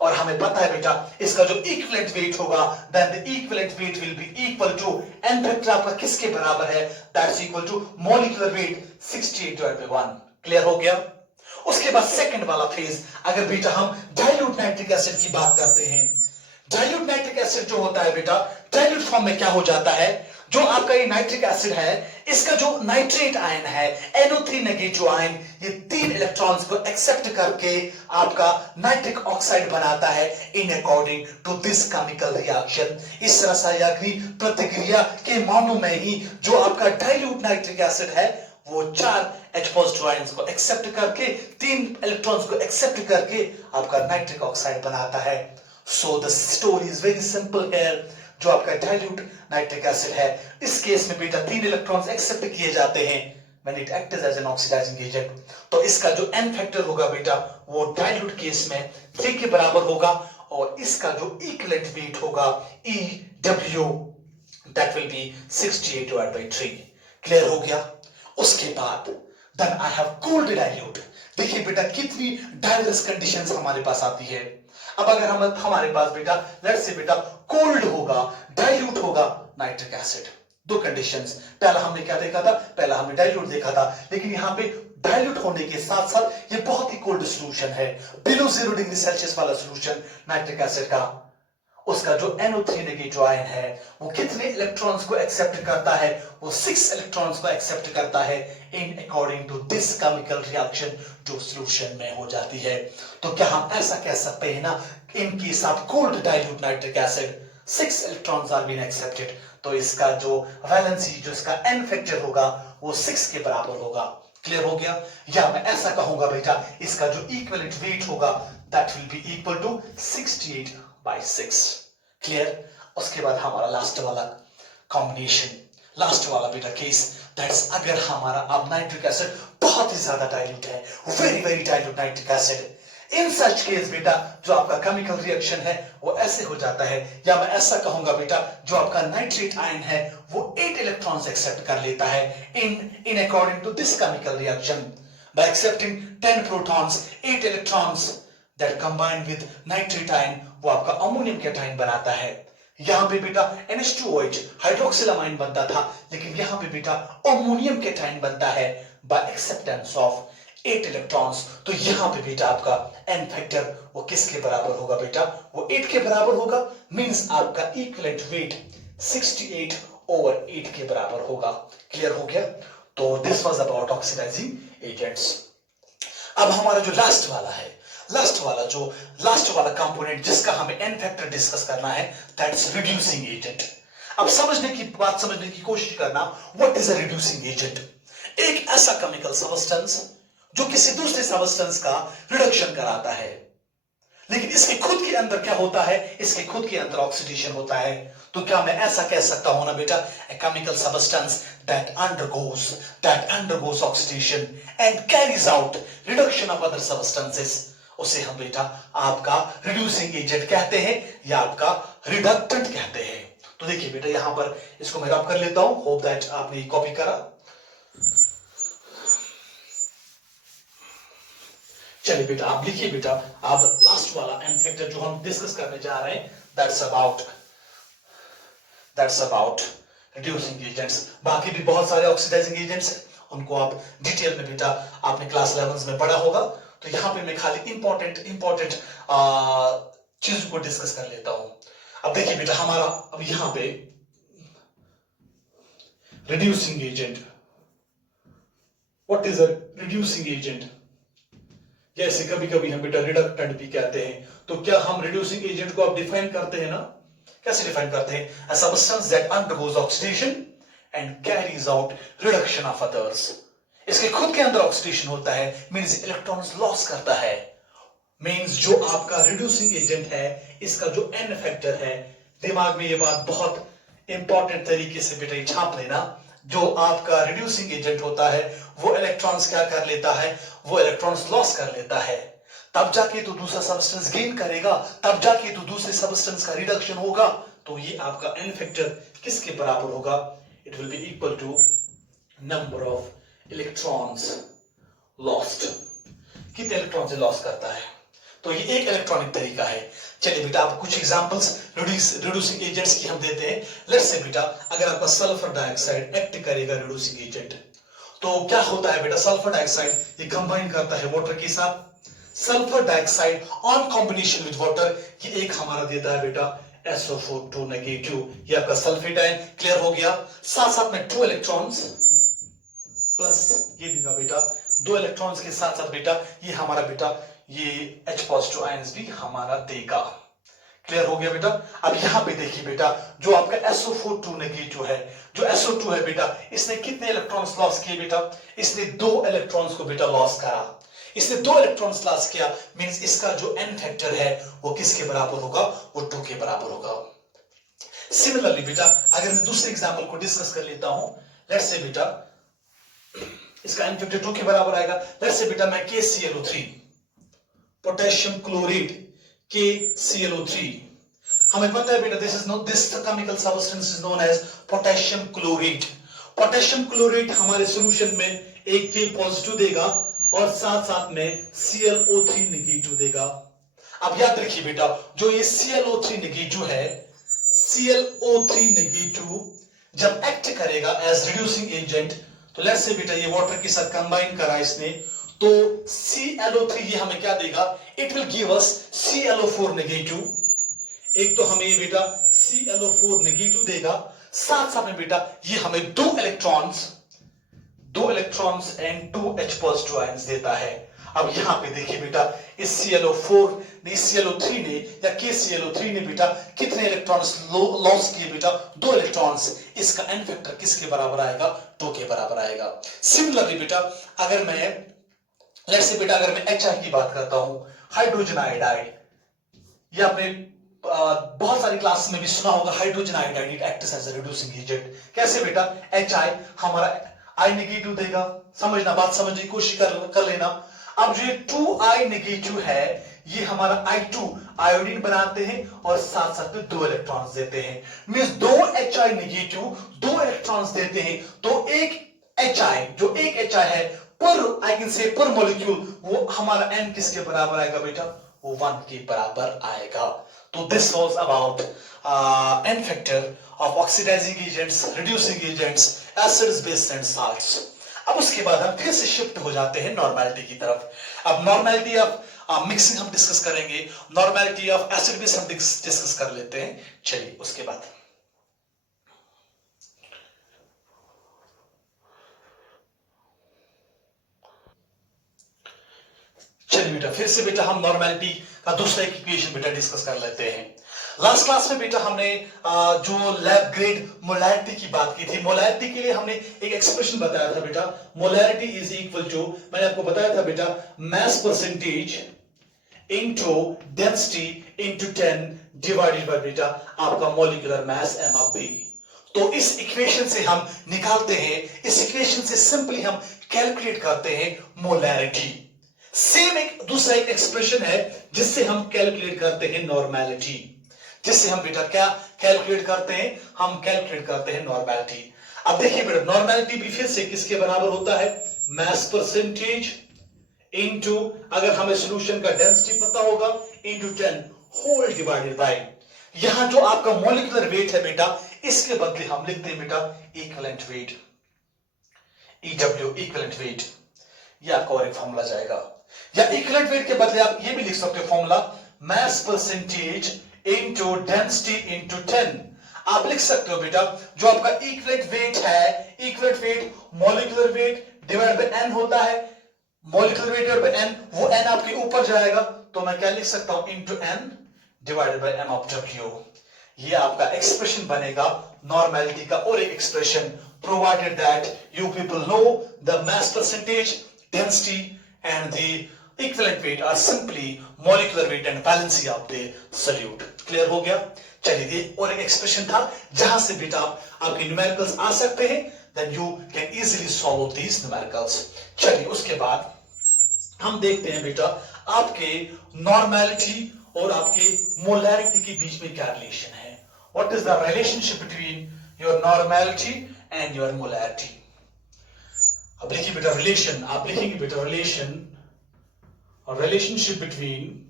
और हमें पता है बेटा इसका जो इक्विवेलेंट वेट होगा, then the equivalent weight will be equal to n factor आपका किसके बराबर है, that's equal to molecular weight 68/1। Clear हो गया? उसके बाद सेकंड वाला फेज, अगर बेटा हम डाइल्यूट नाइट्रिक एसिड की बात करते हैं, डाइल्यूट नाइट्रिक एसिड जो होता है बेटा, डाइल्यूट फॉर्म में क्या हो जाता है, जो आपका ये नाइट्रिक एसिड है, इसका जो नाइट्रेट आयन है NO3 नेगेटिव आयन, ये 3 इलेक्ट्रॉन्स को एक्सेप्ट करके आपका नाइट्रिक ऑक्साइड बनाता है in according to this chemical reaction. इस रासायनिक प्रतिक्रिया के मामलों में ही जो आपका डाइल्यूट नाइट्रिक एसिड है वो 4 H पॉजिटिव आयंस को एक्सेप्ट करके, 3 इलेक्ट्रॉन्स को एक्सेप्ट करके आपका नाइट्रिक ऑक्साइड बनाता है। So the story is very simple here. जो आपका डाइल्यूट नाइट्रिक एसिड है, इस केस में बेटा 3 इलेक्ट्रॉन्स एक्सेप्ट किए जाते हैं when it acts as an oxidizing agent। तो इसका जो n फैक्टर होगा बेटा वो डाइल्यूट केस में 3 के बराबर होगा, और इसका जो इक्विवेलेंट वेट होगा EW that will be 68/3। Clear हो गया? उसके बाद then I have cooled dilute। देखिए बेटा कितनी डाइवर्स कंडीशंस हमारे पास आती है। अब अगर हमारे पास बेटा लेट्स से बेटा कोल्ड होगा, डाइल्यूट होगा नाइट्रिक एसिड, 2 कंडीशंस। पहला हमने क्या देखा था, पहला हमने डाइल्यूट देखा था, लेकिन यहाँ पे डाइल्यूट होने के साथ साथ ये बहुत ही कोल्ड सॉल्यूशन है, बिलो 0 डिग्री सेल्सियस वाला सॉल्यूशन नाइट्रिक एसिड का। उसका जो NO3 नेगेटिव आयन है वो कितने इलेक्ट्रॉन्स को एक्सेप्ट करता है, वो 6 इलेक्ट्रॉन्स को एक्सेप्ट करता है in according to this chemical reaction जो सॉल्यूशन में हो जाती है। तो क्या हम ऐसा कह सकते हैं ना, in case of cold dilute nitric acid 6 electrons are been accepted, तो इसका जो वैलेंसी, जो इसका n फैक्टर होगा वो 6 के बराबर होगा। क्लियर हो गया? या मैं ऐसा कहूंगा बेटा इसका जो इक्विवेलेंट वेट होगा that will be equal to 68/6। Clear? उसके बाद हमारा लास्ट वाला कॉम्बिनेशन, लास्ट वाला बेटा केस, दैट्स अगर हमारा अब नाइट्रिक एसिड बहुत ही ज्यादा डाइल्यूट है, very very dilute nitric acid, in such case बेटा जो आपका केमिकल रिएक्शन है वो ऐसे हो जाता है, या मैं ऐसा कहूंगा बेटा जो आपका नाइट्रेट आयन है वो 8 इलेक्ट्रॉन्स एक्सेप्ट कर लेता है in according to this chemical reaction by accepting 10 protons, 8 electrons that combine with nitrate ion वो आपका अमोनियम कैटायन बनाता है। यहां पे बेटा NH2OH हाइड्रोक्सिलामाइन बनता था, लेकिन यहां पे बेटा अमोनियम कैटायन बनता है by acceptance of 8 इलेक्ट्रॉन्स। तो यहां पे बेटा आपका n फैक्टर वो किसके बराबर होगा बेटा, वो 8 के बराबर होगा, मींस आपका इक्विवेलेंट वेट 68/8 के बराबर होगा। क्लियर हो गया? तो this was about oxidizing agents. अब हमारा जो लास्ट वाला कंपोनेंट जिसका हमें n फैक्टर डिस्कस करना है, दैट्स रिड्यूसिंग एजेंट। अब समझने की कोशिश करना, what is a reducing agent? एक ऐसा केमिकल सब्सटेंस जो किसी दूसरे सब्सटेंस का रिडक्शन कराता है, लेकिन इसके खुद के अंदर क्या होता है, इसके खुद के अंदर ऑक्सीडेशन होता है। तो क्या मैं ऐसा कह सकता हूं ना बेटा, a chemical substance that undergoes oxidation and carries out reduction of other substances, उसे हम बेटा आपका रिड्यूसिंग एजेंट कहते हैं या आपका रिडक्टेंट कहते हैं। तो देखिए बेटा यहां पर इसको मैं रब कर लेता हूं, होप दैट आपने कॉपी करा। चलिए बेटा आप लिखिए बेटा, आप लास्ट वाला n फैक्टर जो हम डिस्कस करने जा रहे हैं, दैट्स अबाउट रिड्यूसिंग एजेंट्स। बाकी भी बहुत सारे ऑक्सीडाइजिंग एजेंट्स उनको आप डिटेल में बेटा आपने क्लास 11 में पढ़ा होगा। तो यहां पे मैं खाली इंपॉर्टेंट चीज को डिस्कस कर लेता हूं। अब देखिए बेटा हमारा अब यहां पे reducing agent, what is a reducing agent? जैसे कभी कभी हम बेटा रिडक्टेंट भी कहते हैं, तो क्या हम रिड्यूसिंग एजेंट को आप डिफाइन करते हैं ना? कैसे डिफाइन करते हैं? A substance that undergoes oxidation and carries out reduction of others. इसके खुद के अंदर ऑक्सीडेशन होता है, मींस इलेक्ट्रॉन्स लॉस करता है। मींस जो आपका रिड्यूसिंग एजेंट है, इसका जो एन फैक्टर है, दिमाग में ये बात बहुत इंपॉर्टेंट तरीके से बेटा छाप लेना, जो आपका रिड्यूसिंग एजेंट होता है वो इलेक्ट्रॉन्स क्या कर लेता है? वो इलेक्ट्रॉन्स लॉस कर लेता है, तब जाके तो दूसरा सब्सटेंस गेन करेगा, तब जाके तो दूसरे सब्सटेंस का रिडक्शन होगा। तो ये आपका एन फैक्टर किसके बराबर होगा? It will be equal to number of electrons lost. कितने इलेक्ट्रॉन से लॉस करता है? तो ये एक इलेक्ट्रॉनिक तरीका है। चलिए बेटा आप कुछ एग्जांपल्स रिड्यूसिंग एजेंट्स की हम देते हैं। लेट्स से बेटा अगर आपका सल्फर डाइऑक्साइड एक्ट करेगा रिड्यूसिंग एजेंट, तो क्या होता है बेटा? सल्फर डाइऑक्साइड ये कंबाइन करता है वाटर के साथ। Sulphur dioxide on combination with water ये एक हमारा देता है बेटा SO4 नेगेटिव, ये आपका सल्फेट आयन। क्लियर हो गया? साथ साथ में 2 इलेक्ट्रॉन्स प्लस ये देगा बेटा 2 इलेक्ट्रॉन्स के साथ साथ बेटा ये हमारा बेटा ये H पॉजिटिव आयंस भी हमारा देगा। क्लियर हो गया बेटा? अब यहां पे देखिए बेटा जो आपका SO4 नेगेटिव है, जो SO2 है बेटा, इसने कितने इलेक्ट्रॉन्स लॉस किए बेटा? इसने 2 इलेक्ट्रॉन्स को बेटा लॉस करा। इसने 2 इलेक्ट्रॉन्स लॉस किया, मींस इसका जो एन फैक्टर है वो किसके बराबर होगा? वो 2 के बराबर होगा। सिमिलरली बेटा अगर मैं दूसरे एग्जांपल को डिस्कस कर लेता हूं, लेट्स से बेटा इसका एन फैक्टर 2 के बराबर आएगा। लेट्स से बेटा मैं KClO3 पोटेशियम क्लोराइड KClO3, हमें पता है बेटा this chemical substance is known as potassium chloride. Potassium chloride हमारे सॉल्यूशन में एक K पॉजिटिव देगा और साथ साथ में ClO3 नेगेटिव देगा। अब याद रखिए बेटा जो ये ClO3 नेगेटिव है, ClO3 नेगेटिव जब एक्ट करेगा एज रिड्यूसिंग एजेंट, तो लेट्स से बेटा ये वाटर के साथ कंबाइन करा इसने, तो ClO3 ये हमें क्या देगा? It will give us ClO4 negative. एक तो हमें ये बेटा ClO4 नेगेटिव देगा, साथ साथ में बेटा ये हमें 2 electrons and 2 H positive ions देता है। अब यहां पे देखिए बेटा इस ClO3 ने या KClO3 ने बेटा कितने इलेक्ट्रॉन्स लॉस किए बेटा? 2 इलेक्ट्रॉन्स। इसका एन फैक्टर किसके बराबर आएगा? 2 के बराबर आएगा। सिमिलरली बेटा अगर मैं लेट्स से बेटा अगर मैं HI की बात करता हूं, हाइड्रोजन आयोडाइड, ये आपने बहुत सारी क्लास में भी सुना होगा, hydrogen iodide it acts as a reducing agent. कैसे बेटा? HI हमारा I नेगेटिव देगा, समझना बात समझने की कोशिश कर लेना। अब जो ये 2I नेगेटिव है ये हमारा I2 आयोडीन बनाते हैं और साथ साथ में 2 इलेक्ट्रॉन्स देते हैं, मींस 2 HI नेगेटिव 2 इलेक्ट्रॉन्स देते हैं, तो एक HI है पर मॉलिक्यूल वो हमारा n किसके बराबर आएगा बेटा? वो 1 के बराबर आएगा। तो this was about n factor of oxidizing agents, reducing agents, acids, base and salts. अब उसके बाद हम फिर से शिफ्ट हो जाते हैं नॉर्मेलिटी की तरफ। अब नॉर्मेलिटी ऑफ मिक्सिंग हम डिस्कस करेंगे, नॉर्मेलिटी ऑफ एसिड बेस हम डिस्कस कर लेते हैं। चलिए उसके बाद चलिए बेटा फिर से बेटा हम नॉर्मेलिटी का दूसरा इक्वेशन बेटा डिस्कस कर लेते हैं। लास्ट क्लास में बेटा हमने जो लैब ग्रेड मोलैरिटी की बात की थी, मोलैरिटी के लिए हमने एक एक्सप्रेशन बताया था बेटा, मोलैरिटी इज इक्वल टू, मैंने आपको बताया था बेटा, mass percentage into density into 10 divided by बेटा आपका मॉलिक्यूलर मास MB। तो इस इक्वेशन से हम निकालते हैं, इस इक्वेशन से सिंपली हम कैलकुलेट करते हैं मोलैरिटी। सेम एक दूसरा एक एक्सप्रेशन है जिससे हम कैलकुलेट करते हैं नॉर्मेलिटी, जिससे हम बेटा क्या कैलकुलेट करते हैं? हम कैलकुलेट करते हैं नॉर्मेलिटी। अब देखिए बेटा नॉर्मेलिटी भी फिर से किसके बराबर होता है? मास परसेंटेज इनटू, अगर हमें सॉल्यूशन का डेंसिटी पता होगा, इनटू 10 होल डिवाइडेड बाय, यहां जो आपका मॉलिक्यूलर वेट है बेटा इसके बदले हम लिखते हैं बेटा equivalent weight. EW equivalent wait, ये आपका और एक फॉर्मूला जाएगा। या इक्विवेलेंट वेट के बदले आप ये भी लिख सकते हो formula, mass percentage into density into 10। आप लिख सकते हो बेटा जो आपका इक्विवेलेंट वेट है, equivalent weight molecular weight divide bye n होता है, molecular weight divide bye n, वो n आपके ऊपर जाएगा, तो मैं क्या लिख सकता हूं into n divided by m of W। ये आपका एक्सप्रेशन बनेगा नॉर्मेलिटी का, और एक expression provided that you people know the mass percentage, density and the equivalent weight are simply molecular weight and valency of the solute. Clear हो गया? चलिए, और एक एक्सप्रेशन था जहां से बेटा आपके न्यूमेरिकल्स आ सकते हैं, then you can easily solve these numericals. चलिए, उसके बाद हम देखते हैं बेटा आपके नॉर्मेलिटी और आपके मोलैरिटी के बीच में क्या रिलेशन है। What is the relationship between your normality and your molarity? अब लिखिए बेटा रिलेशन, आप लिखेंगे बेटा relation, relationship between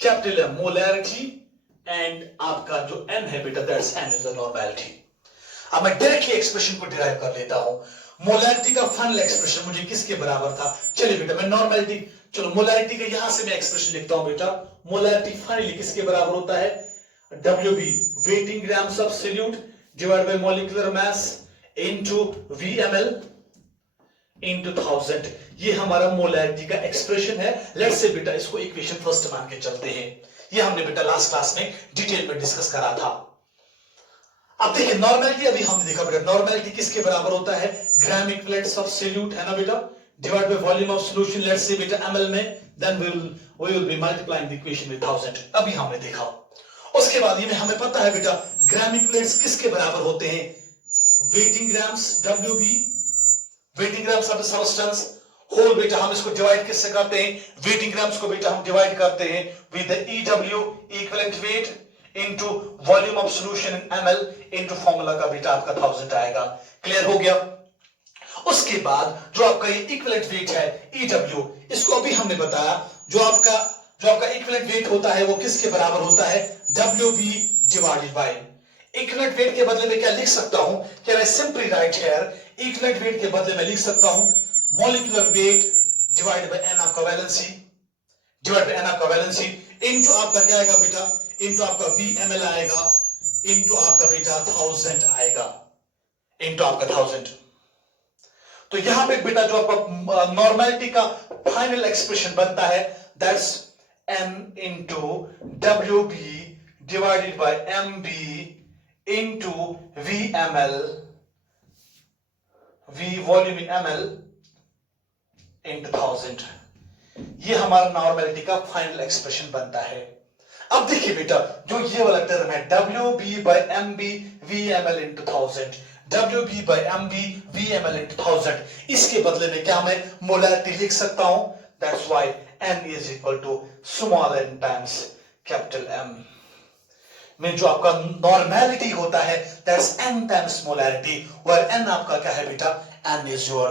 capital M molarity and आपका जो n है बेटा that's n is the normality. अब मैं डायरेक्टली एक्सप्रेशन को डिराइव कर लेता हूं। मोलैरिटी का फाइनल एक्सप्रेशन मुझे किसके बराबर था? चलिए बेटा मैं नॉर्मेलिटी, चलो मोलैरिटी का यहां से मैं एक्सप्रेशन लिखता हूं बेटा। मोलैरिटी फाइनली किसके बराबर होता है? WB weight in grams of solute divided by molecular mass into VmL into 1000। ये हमारा मोलैरिटी का एक्सप्रेशन है। लेट्स से बेटा इसको इक्वेशन फर्स्ट मान के चलते हैं। ये हमने बेटा लास्ट क्लास में डिटेल में डिस्कस करा था। अब देखिए नॉर्मेलिटी, अभी हमने देखा बेटा नॉर्मेलिटी किसके बराबर होता है? ग्राम इक्विवेलेंट्स ऑफ सॉल्यूट है ना बेटा, divide by volume of solution, let's say बेटा ml में, then we will be multiplying the equation with 1000। अभी हमने देखा। उसके बाद ये हमें पता है बेटा ग्राम इक्विवेलेंट्स किसके बराबर होते हैं? Weight in grams WB, weight in grams of the substance whole. बेटा हम इसको डिवाइड किससे करते हैं? वेटिंग ग्राम्स को बेटा हम डिवाइड करते हैं with the EW equivalent weight into volume of solution in ml into formula का बेटा आपका 1000 आएगा। क्लियर हो गया? उसके बाद जो आपका ये इक्विवेलेंट वेट है EW, इसको अभी हमने बताया जो आपका इक्विवेलेंट वेट होता है वो किसके बराबर होता है? WB divided by. Equivalent weight के बदले में क्या लिख सकता हूं? क्या मैं simply write here equivalent weight के बदले में लिख सकता हूं molecular weight divided bye n आपका वैलेंसी, डिवाइड बाय n आपका वैलेंसी इनटू आपका क्या आएगा बेटा? इनटू आपका VmL आएगा, इनटू आपका बेटा 1000 आएगा, इनटू आपका 1000। तो यहां पे बेटा जो आपका नॉर्मेलिटी का फाइनल एक्सप्रेशन बनता है that's n into WB divided by MB into VmL, V volume in ml into 1000। ये हमारा नॉर्मेलिटी का फाइनल एक्सप्रेशन बनता है। अब देखिए बेटा जो ये वाला टर्म है WB by MB VmL into 1000, WB by MB VmL into 1000, इसके बदले में क्या मैं मोलैरिटी लिख सकता हूं? That's why n is equal to small n times capital M। में जो आपका नॉर्मेलिटी होता है that's n times molarity, where n आपका क्या है बेटा? n is your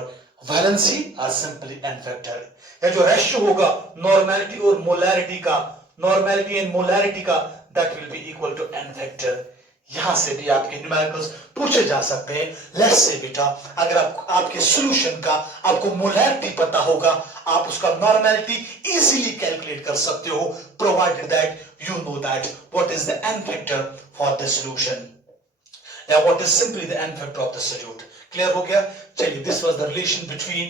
valency or simply n factor। या जो रेशियो होगा नॉर्मेलिटी और मोलैरिटी का, नॉर्मेलिटी एंड मोलैरिटी का, that will be equal to n factor. यहां से भी आपके न्यूमेरिकल्स पूछे जा सकते हैं। लेट्स से बेटा अगर आपके सॉल्यूशन का आपको मोलैरिटी पता होगा, आप उसका नॉर्मेलिटी इजीली कैलकुलेट कर सकते हो, provided that you know that what is the n factor for the solution, या what is simply the n factor of the solute. Clear हो गया? चलिए, this was the relation between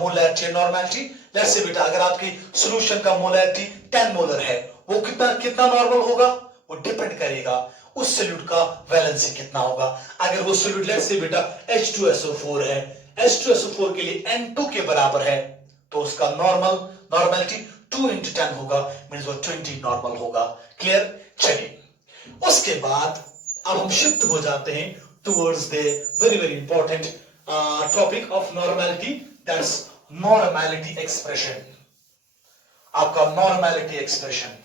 molarity and normality. Let's say बेटा अगर आपकी solution का molarity 10 molar है, वो कितना नॉर्मल होगा? वो डिपेंड करेगा उस सॉल्यूट का वैलेंसी कितना होगा। अगर वो सॉल्यूट लेट्स से बेटा H2SO4 है, H2SO4 के लिए N2 के बराबर है, तो उसका नॉर्मेलिटी 2 into 10 होगा, मींस वो 20 नॉर्मल होगा। क्लियर? चलिए, उसके बाद अब हम शिफ्ट हो जाते हैं towards the very important topic of normality, that's normality expression. आपका नॉर्मेलिटी एक्सप्रेशन,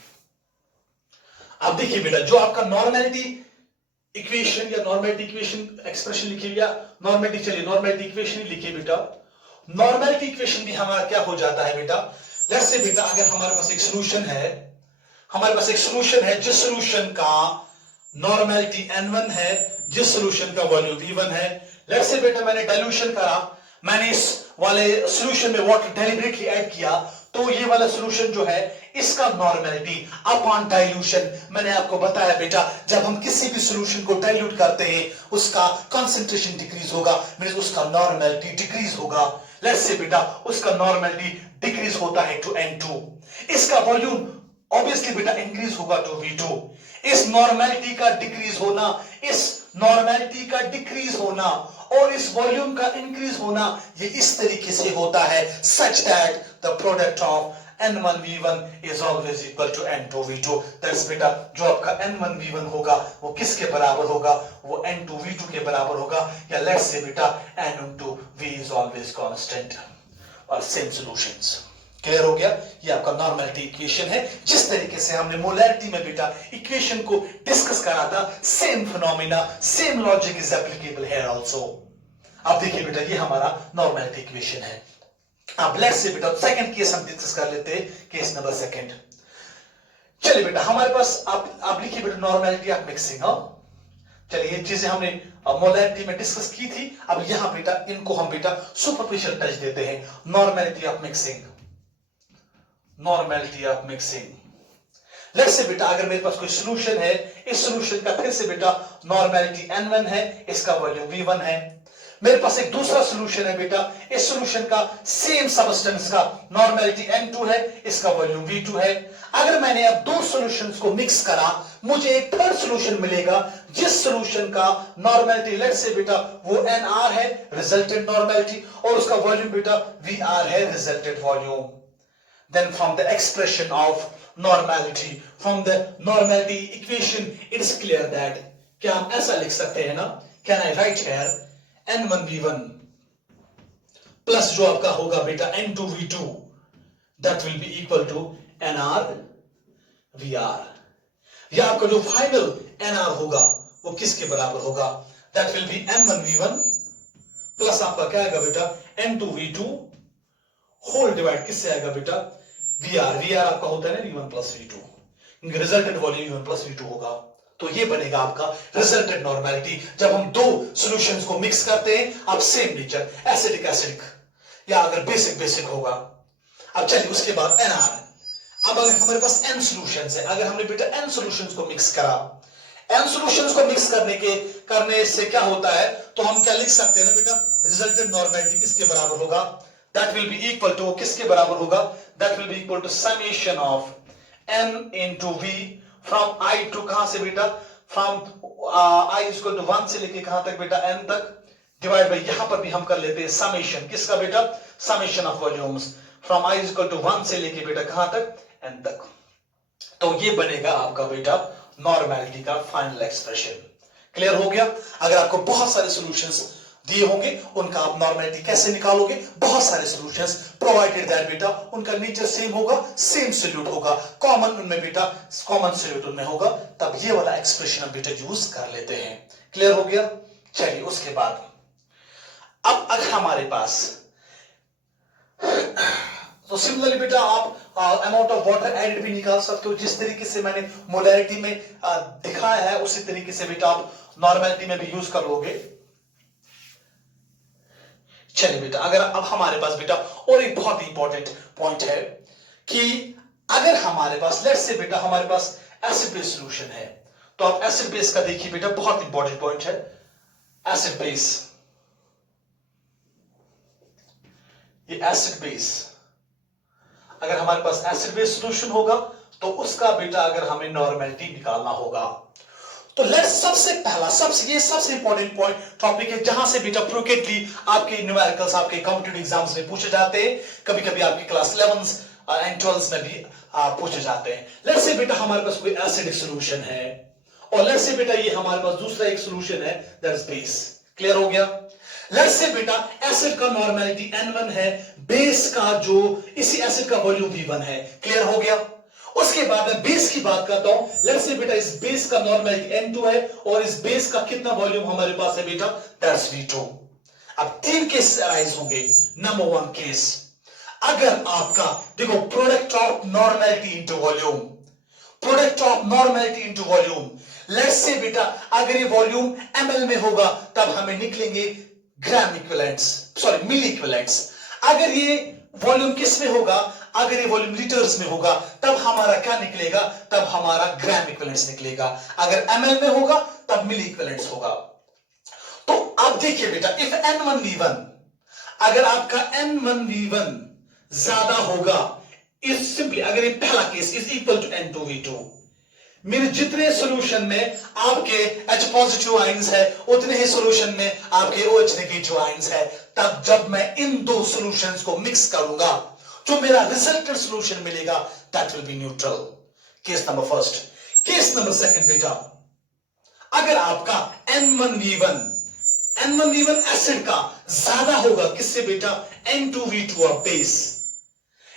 अब देखिए बेटा जो आपका नॉर्मेलिटी इक्वेशन या नॉर्मेलिटी इक्वेशन एक्सप्रेशन लिखिए, या नॉर्मेलिटी, चलिए नॉर्मेलिटी इक्वेशन लिखिए बेटा। नॉर्मेलिटी इक्वेशन भी हमारा क्या हो जाता है बेटा? लेट्स से बेटा अगर हमारे पास एक सॉल्यूशन है, जिस सॉल्यूशन का नॉर्मेलिटी n1 है जिस सॉल्यूशन का वॉल्यूम v1 है। लेट्स से बेटा मैंने डाइल्यूशन करा, मैंने इस वाले सॉल्यूशन में वाटर डेलिबरेटली ऐड किया, तो ये वाला सॉल्यूशन जो है इसका नॉर्मेलिटी अपॉन डाइल्यूशन, मैंने आपको बताया बेटा जब हम किसी भी सॉल्यूशन को डाइल्यूट करते हैं उसका कंसंट्रेशन डिक्रीज होगा, मींस उसका नॉर्मेलिटी डिक्रीज होगा। लेट्स से बेटा उसका नॉर्मेलिटी डिक्रीज होता है टू n2, इसका वॉल्यूम ऑब्वियसली बेटा इंक्रीज होगा टू v2। इस नॉर्मेलिटी का डिक्रीज होना, इस नॉर्मेलिटी का डिक्रीज होना और इस वॉल्यूम का इंक्रीज होना, ये इस तरीके से होता है such that the product of n1 v1 is always equal to n2 v2। That's बेटा जो आपका n1 v1 होगा वो किसके बराबर होगा, वो n2 v2 के बराबर होगा, या लेट्स से बेटा n into v is always constant और सेम सॉल्यूशंस। क्लियर हो गया? ये आपका नॉर्मेलिटी इक्वेशन है। जिस तरीके से हमने मोलैरिटी में बेटा इक्वेशन को डिस्कस करा था, same phenomena, same logic is applicable here also. अब देखिए बेटा ये हमारा नॉर्मेलिटी इक्वेशन है। अब लेट्स से बेटा सेकंड केस हम डिस्कस कर लेते हैं, केस नंबर सेकंड। चलिए बेटा हमारे पास आप लिखिए बेटा नॉर्मेलिटी ऑफ मिक्सिंग। चलिए ये चीजें हमने मोलैरिटी में डिस्कस की थी, अब यहां बेटा इनको हम बेटा सुपरफिशियल टच देते हैं। Normality of mixing, normality of mixing. Let's say बेटा अगर मेरे पास कोई सॉल्यूशन है, इस सॉल्यूशन का फिर से बेटा नॉर्मेलिटी n1 है, इसका वॉल्यूम v1 है। मेरे पास एक दूसरा सॉल्यूशन है बेटा, इस सॉल्यूशन का सेम सब्सटेंस का नॉर्मेलिटी n2 है, इसका वॉल्यूम v2 है। अगर मैंने अब दो सॉल्यूशंस को मिक्स करा, मुझे एक थर्ड सॉल्यूशन मिलेगा जिस सॉल्यूशन का नॉर्मेलिटी लेट्स से बेटा वो nr है, रिजल्टेंट नॉर्मेलिटी, और उसका वॉल्यूम बेटा vr है, resultant volume. Then from the expression of normality, from the normality equation, it is clear that क्या हम ऐसा लिख सकते हैं ना, can I write here n1 v1 plus जो आपका होगा बेटा n2 v2 that will be equal to nr vr, या आपका जो फाइनल nr होगा वो किसके बराबर होगा, that will be n1 v1 plus आपका क्या आएगा बेटा n2 v2 होल डिवाइड किससे आएगा बेटा vr आपका होता है ना v1 plus v2, resultant volume v1 plus v2 होगा। तो ये बनेगा आपका रिजल्टेंट नॉर्मेलिटी जब हम दो सॉल्यूशंस को मिक्स करते हैं, आप सेम नेचर एसिडिक एसिडिक या अगर बेसिक बेसिक होगा। अब चलिए उसके बाद nr, अब अगर हमारे पास n सॉल्यूशंस है, अगर हमने बेटा n सॉल्यूशंस को मिक्स करा, n सॉल्यूशंस को मिक्स करने से क्या होता है, तो हम क्या लिख सकते हैं ना बेटा, रिजल्टेंट नॉर्मेलिटी किसके बराबर होगा, that will be equal to किसके बराबर होगा, that will be equal to summation of n into v from I to कहां से बेटा, from I is equal to 1 से लेके कहां तक बेटा n तक, डिवाइड बाय यहां पर भी हम कर लेते हैं समेशन किसका बेटा, summation of volumes from I is equal to 1 से लेके बेटा कहां तक n तक। तो ये बनेगा आपका बेटा नॉर्मेलिटी का फाइनल एक्सप्रेशन। क्लियर हो गया? अगर आपको बहुत सारे सॉल्यूशंस दिए होंगे, उनका आप नॉर्मेलिटी कैसे निकालोगे, बहुत सारे सॉल्यूशंस प्रोवाइडेड दैट बेटा उनका नेचर सेम होगा, सेम सॉल्यूट होगा, कॉमन उनमें बेटा कॉमन सॉल्यूट उनमें होगा, तब ये वाला एक्सप्रेशन हम बेटा यूज कर लेते हैं। क्लियर हो गया? चलिए उसके बाद अब अगर हमारे पास तो सिमिलरली बेटा आप अमाउंट ऑफ वाटर एडेड भी निकाल सकते हो, जिस तरीके से मैंने मोलैरिटी में दिखाया है उसी तरीके से बेटा आप नॉर्मेलिटी में भी यूज कर लोगे। चलिए बेटा अगर अब हमारे पास बेटा और एक बहुत इंपॉर्टेंट पॉइंट है कि अगर हमारे पास लेट्स से बेटा हमारे पास एसिड बेस सॉल्यूशन है, तो आप एसिड बेस का देखिए बेटा बहुत इंपॉर्टेंट पॉइंट है एसिड बेस। ये एसिड बेस, अगर हमारे पास एसिड बेस सॉल्यूशन होगा तो उसका बेटा अगर हमें नॉर्मेलिटी निकालना होगा, तो लेट्स सबसे पहला सबसे इंपॉर्टेंट पॉइंट टॉपिक है जहां से बेटा फ्रिक्वेंटली आपके न्यूमेरिकल्स आपके कॉम्पिटिटिव एग्जाम्स में पूछे जाते हैं, कभी कभी आपकी क्लास 11 एंड 12 में भी पूछे जाते हैं। लेट्स से बेटा हमारे पास कोई एसिडिक सॉल्यूशन है और लेट्स से बेटा ये हमारे पास दूसरा एक सॉल्यूशन है दैट इज बेस। क्लियर हो गया? लेट्स से बेटा एसिड का नॉर्मेलिटी n1 है, बेस का जो इसी एसिड का वॉल्यूम v1 है। क्लियर हो गया? उसके बाद मैं बेस की बात करता हूं, लेट्स से बेटा इस बेस का नॉर्मेलिटी n2 है और इस बेस का कितना वॉल्यूम हमारे पास है बेटा, दैट्स v2। अब तीन केस अराइज होंगे। नंबर 1 केस, अगर आपका देखो product of normality into volume, product of normality into volume. Let's say बेटा अगर ये वॉल्यूम ml में होगा तब हमें निकलेंगे ग्राम इक्विवेलेंट्स, सॉरी मिली इक्विवेलेंट्स। अगर ये वॉल्यूम किस में होगा, अगर ये वॉल्यूम लीटर्स में होगा तब हमारा क्या निकलेगा, तब हमारा ग्राम इक्विवेलेंट्स निकलेगा। अगर ml में होगा तब मिली इक्विवेलेंट्स होगा। तो आप देखिए बेटा इफ n1v1, अगर आपका n1v1 ज्यादा होगा, इस सिंपली अगर ये पहला case is equal to n2v2, मेरे जितने सॉल्यूशन में आपके H पॉजिटिव आयंस है उतने ही सॉल्यूशन में आपके OH नेगेटिव आयंस है। तब जब मैं इन दो सॉल्यूशंस को मिक्स करूंगा जो मेरा रिजल्टेंट सॉल्यूशन मिलेगा that will B neutral. Case number first. Case number second बेटा, अगर आपका N1V1 एसिड का ज्यादा होगा किससे बेटा, N2V2 of base.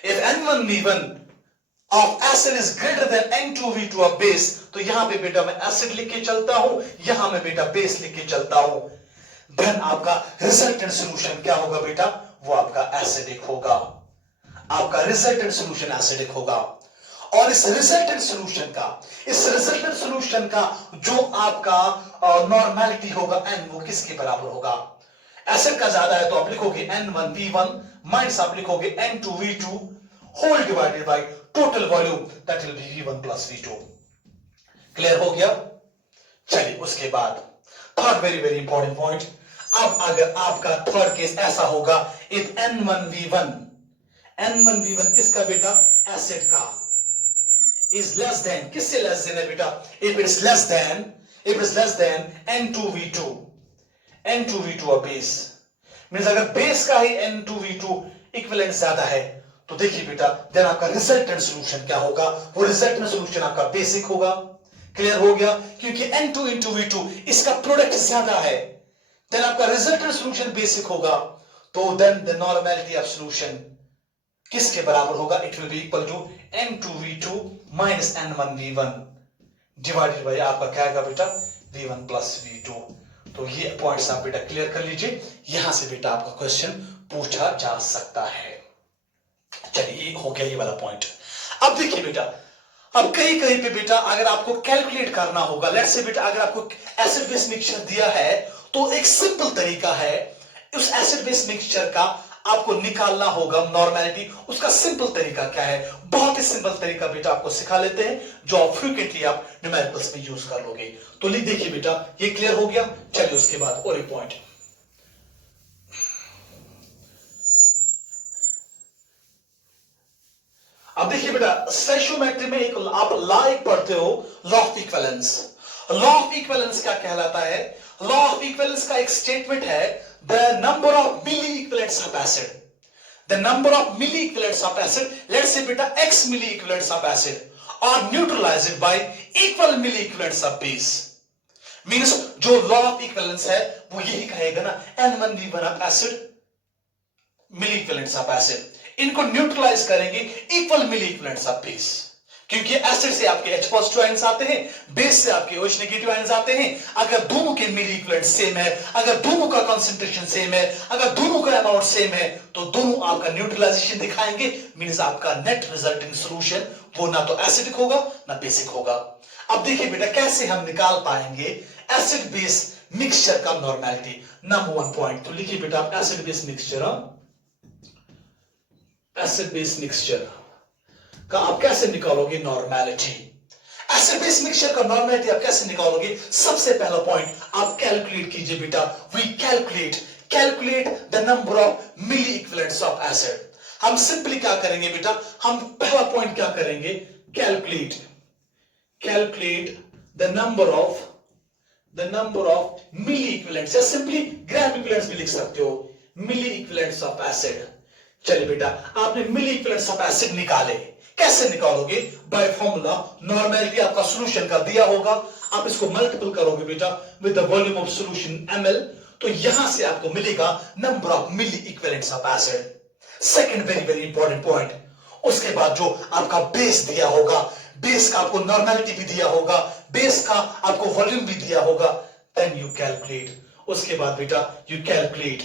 If N1V1 of acid is greater than N2V2 of base, तो यहां पे बेटा मैं एसिड लिख के चलता हूं, यहां मैं बेटा बेस लिख के चलता हूं। देन आपका रिजल्टेंट सॉल्यूशन क्या होगा बेटा, वो आपका एसिडिक होगा। आपका रिजल्टेंट सॉल्यूशन एसिडिक होगा। और इस रिजल्टेंट सॉल्यूशन का जो आपका नॉर्मेलिटी होगा n, वो किसके बराबर होगा। एसिड का ज्यादा है तो आप लिखोगे N1V1 माइनस आप लिखोगे N2V2 whole divided by total volume that will be V1 plus V2। Clear हो गया। चलिए उसके बाद third very very important point. अब अगर आपका थर्ड केस ऐसा होगा, इफ N1V1 किसका बेटा, एसिड का, इज लेस देन, किससे लेस देन है बेटा, if it is less than N2V2 और बेस। मींस अगर बेस का ही N2V2 इक्विवेलेंट ज्यादा है तो देखिए बेटा देन आपका रिजल्टेंट सॉल्यूशन क्या होगा, वो रिजल्टेंट सॉल्यूशन आपका बेसिक होगा। क्लियर हो गया, क्योंकि N2 into V2 इसका प्रोडक्ट ज्यादा है, देन आपका रिजल्टेंट सॉल्यूशन बेसिक होगा। तो then the normality of solution किसके बराबर होगा, it will be equal to N2V2 minus N1V1 divided by आपका क्या आएगा बेटा, V1 प्लस V2। तो ये पॉइंट्स आप बेटा क्लियर कर लीजिए, यहां से बेटा आपका क्वेश्चन पूछा जा सकता है। चलिए हो गया ये वाला पॉइंट। अब देखिए बेटा, अब कहीं कहीं पे बेटा अगर आपको कैलकुलेट करना होगा, लेट्स से बेटा अगर आपको एसिड बेस मिक्सचर दिया है तो एक सिंपल तरीका है उस एसिड बेस मिक्सचर का आपको निकालना होगा नॉर्मेलिटी। उसका सिंपल तरीका क्या है, बहुत ही सिंपल तरीका बेटा आपको सिखा लेते हैं जो आप फ्रीक्वेंटली आप न्यूमेरिकल्स में यूज कर लोगे। तो लिख देखिए बेटा, ये क्लियर हो गया। चलिए उसके बाद और एक पॉइंट, अब देखिए बेटा स्टोइकियोमेट्री में एक आप लॉ एक पढ़ते हो, law of equivalence. Law of equivalence क्या कहलाता है, लॉ ऑफ इक्विवेलेंस का एक स्टेटमेंट है, the number of milli equivalents of acid, the number of milli equivalents of acid, let's say बेटा x milli equivalents of acid और neutralized by equal milli equivalents of base. Means जो law of equivalence है वो यही कहेगा ना, N1V1 of acid milli equivalents of acid, इनको neutralize करेंगे equal milli equivalents of base. क्योंकि एसिड से आपके H पॉजिटिव आयंस आते हैं, बेस से आपके OH नेगेटिव आयंस आते हैं। अगर दोनों के मिली इक्विवेलेंट सेम है, अगर दोनों का कंसंट्रेशन सेम है, अगर दोनों का अमाउंट सेम है, तो दोनों आपका न्यूट्रलाइजेशन दिखाएंगे। मींस आपका नेट रिजल्टिंग सॉल्यूशन वो ना तो एसिडिक होगा ना बेसिक होगा। अब देखिए बेटा कैसे हम निकाल पाएंगे एसिड बेस मिक्सचर का नॉर्मेलिटी। नंबर 1 पॉइंट तो लिखिए बेटा, आप acid base mixture, acid base mixture का आप कैसे निकालोगे नॉर्मेलिटी। एसिड बेस मिक्सचर का नॉर्मेलिटी आप कैसे निकालोगे, सबसे पहला पॉइंट आप कैलकुलेट कीजिए बेटा, we calculate the number of milli equivalents of acid. हम सिंपली क्या करेंगे बेटा, हम पहला पॉइंट क्या करेंगे, calculate the number of milli equivalents, या सिंपली ग्राम इक्विवेलेंट्स भी लिख सकते हो, मिली इक्विवेलेंट्स ऑफ एसिड। चलिए बेटा आपने मिली इक्विवेलेंट्स ऑफ एसिड निकाले, कैसे निकालोगे, बाय फॉर्मूला। नॉर्मेलिटी आपका सॉल्यूशन का दिया होगा, आप इसको मल्टीपल करोगे बेटा with the volume of solution ml, तो यहां से आपको मिलेगा number of milli equivalents of acid. Second very very important point, उसके बाद जो आपका बेस दिया होगा, बेस का आपको नॉर्मेलिटी भी दिया होगा, बेस का आपको वॉल्यूम भी दिया होगा, देन यू कैलकुलेट। उसके बाद बेटा you calculate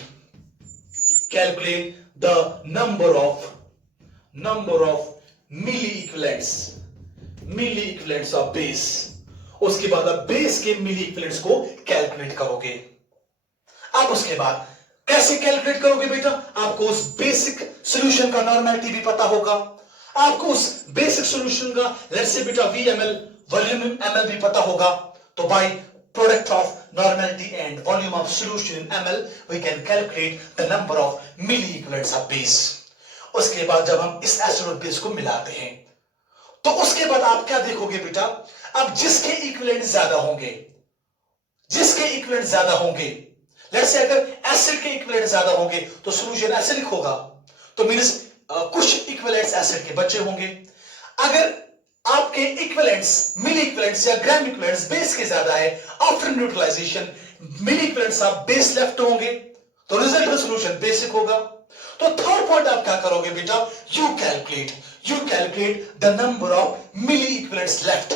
the number of milli milli equivalents of base. उसके बाद आप बेस के मिली इक्विवेलेंट्स को कैलकुलेट करोगे। अब उसके बाद कैसे कैलकुलेट करोगे बेटा? आपको उस बेसिक सॉल्यूशन का नॉर्मेलिटी भी पता होगा, आपको उस बेसिक सॉल्यूशन का लेट्स से बेटा VML वॉल्यूम ml भी पता होगा। तो by product of normality and volume of solution in ml we can calculate the number of milli equivalents of base. उसके बाद जब हम इस एसिड और बेस को मिलाते हैं तो उसके बाद आप क्या देखोगे बेटा? अब जिसके इक्विवेलेंट ज्यादा होंगे, जिसके इक्विवेलेंट ज्यादा होंगे, लेट्स से अगर एसिड के इक्विवेलेंट ज्यादा होंगे तो सॉल्यूशन एसिडिक होगा, तो मींस कुछ इक्विवेलेंट्स एसिड के बचे होंगे। अगर आपके इक्विवेलेंट्स मिली इक्विवेलेंट्स या ग्राम इक्विवेलेंट्स बेस के ज्यादा है, after neutralization milli equivalents of base left होंगे, तो रिजल्ट सॉल्यूशन बेसिक होगा। तो थर्ड पॉइंट आप क्या करोगे बेटा? You calculate the number of milli equivalents left.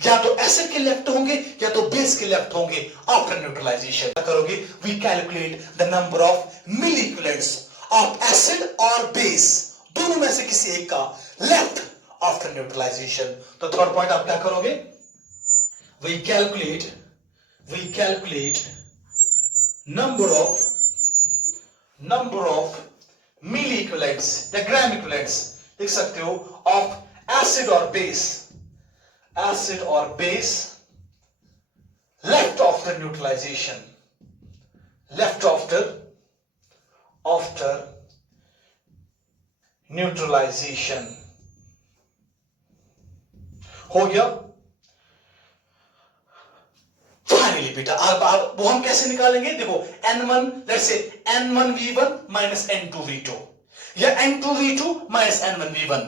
या तो एसिड के लेफ्ट होंगे या तो बेस के लेफ्ट होंगे आफ्टर न्यूट्रलाइजेशन। क्या करोगे? We calculate the number of milli equivalents of acid और बेस, दोनों में से किसी एक का लेफ्ट आफ्टर न्यूट्रलाइजेशन। तो थर्ड पॉइंट आप क्या करोगे? We calculate number of milli equivalents या ग्राम इक्विवेलेंट्स लिख सकते हो ऑफ एसिड और base left after neutralization, left after neutralization. हो गया? फाइनली बेटा अब वो हम कैसे निकालेंगे? देखो N1 let's say N1V1 minus N2V2 या N2V2 माइनस N1V1।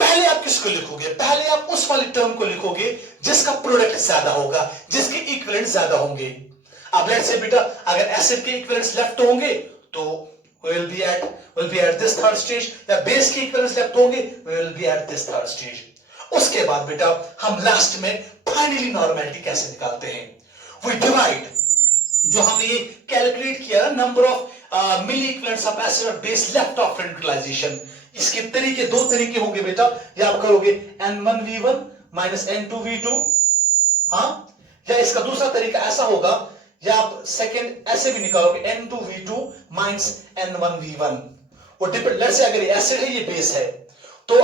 पहले आप किसको लिखोगे? पहले आप उस वाली टर्म को लिखोगे जिसका प्रोडक्ट ज्यादा होगा, जिसके इक्विवेलेंट ज्यादा होंगे। अब लेट्स से बेटा अगर एसिड के इक्विवेलेंट्स लेफ्ट होंगे तो we'll be at this third stage, या बेस के इक्विवेलेंट्स लेफ्ट होंगे we'll be at this third stage। उसके बाद बेटा हम लास्ट में फाइनली नॉर्मेलिटी कैसे निकालते हैं? वी डिवाइड, जो हमने ये कैलकुलेट किया number of milli equivalents of acid और बेस लेफ्ट आफ्टर न्यूट्रलाइजेशन, इसके तरीके दो तरीके होंगे बेटा। या आप करोगे N1V1 माइनस N2V2, हाँ, या इसका दूसरा तरीका ऐसा होगा, या आप सेकंड ऐसे भी निकालोगे N2V2 माइनस N1V1। वो डिपेंड, लेट्स से अगर ये एसिड है ये बेस है, तो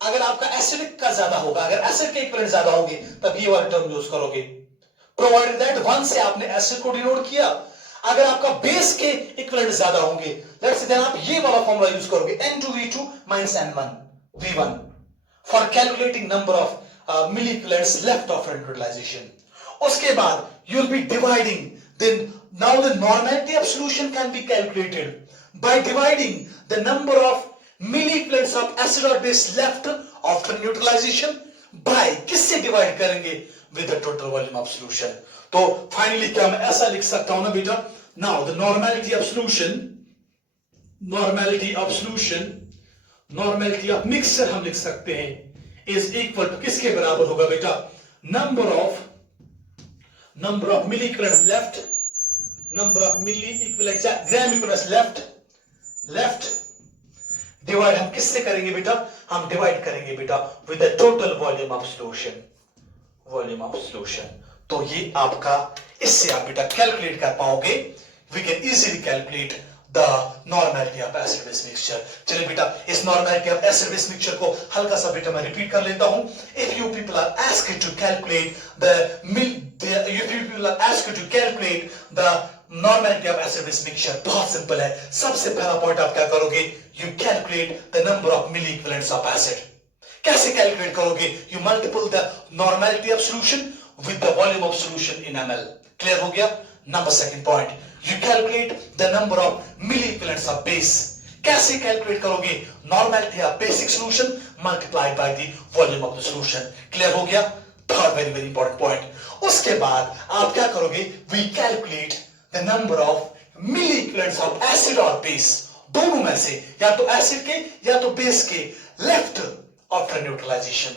अगर आपका एसिडिक का ज्यादा होगा, अगर एसिड के इक्विवेलेंट ज्यादा होंगे तब ये वाला टर्म यूज करोगे, प्रोवाइडेड दैट 1 से आपने एसिड को डिनोट किया। अगर आपका बेस के इक्विवेलेंट ज्यादा होंगे लेट्स से देन आप ये वाला फॉर्मूला यूज करोगे N2V2 minus N1V1 for calculating number of milli equivalents left after neutralization. उसके बाद you will be dividing, then now the normality of solution can be calculated by dividing the number of milli equivalents of acid और base left after neutralization by, किससे divide करेंगे? With the total volume of solution. तो finally क्या मैं ऐसा लिख सकता हूं ना बेटा? Now the normality of mixture हम लिख सकते हैं इज इक्वल टू, किसके बराबर होगा बेटा? Number of milli equivalents left, number of milli equivalents या ग्राम इक्विवेलेंट्स लेफ्ट डिवाइड हम किससे करेंगे बेटा? हम डिवाइड करेंगे बेटा with the total volume of solution. तो ये आपका, इससे आप बेटा कैलकुलेट कर पाओगे, we can easily calculate the normality of acid base mixture. चलिए बेटा इस normality of acid base mixture को हल्का सा बेटा मैं रिपीट कर लेता हूं। If you people are asked to calculate the normality of acid base mixture, बहुत सिंपल है। सबसे पहला पॉइंट आप क्या करोगे? You calculate the number of milli equivalents of acid. कैसे कैलकुलेट करोगे? You multiple the normality of solution with the volume of solution in ml। Clear हो गया? Number second point, you calculate the number of milli equivalents of base. कैसे calculate करोगे? Normality of basic solution multiplied by the volume of the solution. Clear हो गया? Third very very important point. उसके बाद आप क्या करोगे? We calculate the number of milli equivalents of acid और बेस, दोनों में से या तो एसिड के या तो बेस के लेफ्ट आफ्टर न्यूट्रलाइजेशन।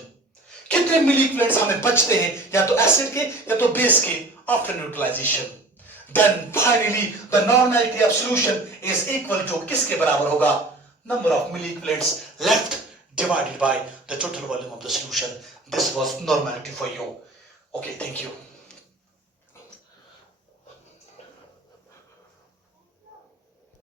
कितने मिली इक्विवेलेंट्स हमें बचते हैं या तो एसिड के या तो बेस के after neutralization. Then finally the normality of solution is equal to, किसके बराबर होगा? Number of milli equivalents left divided by the total volume of the solution. This was normality for you. Okay, thank you.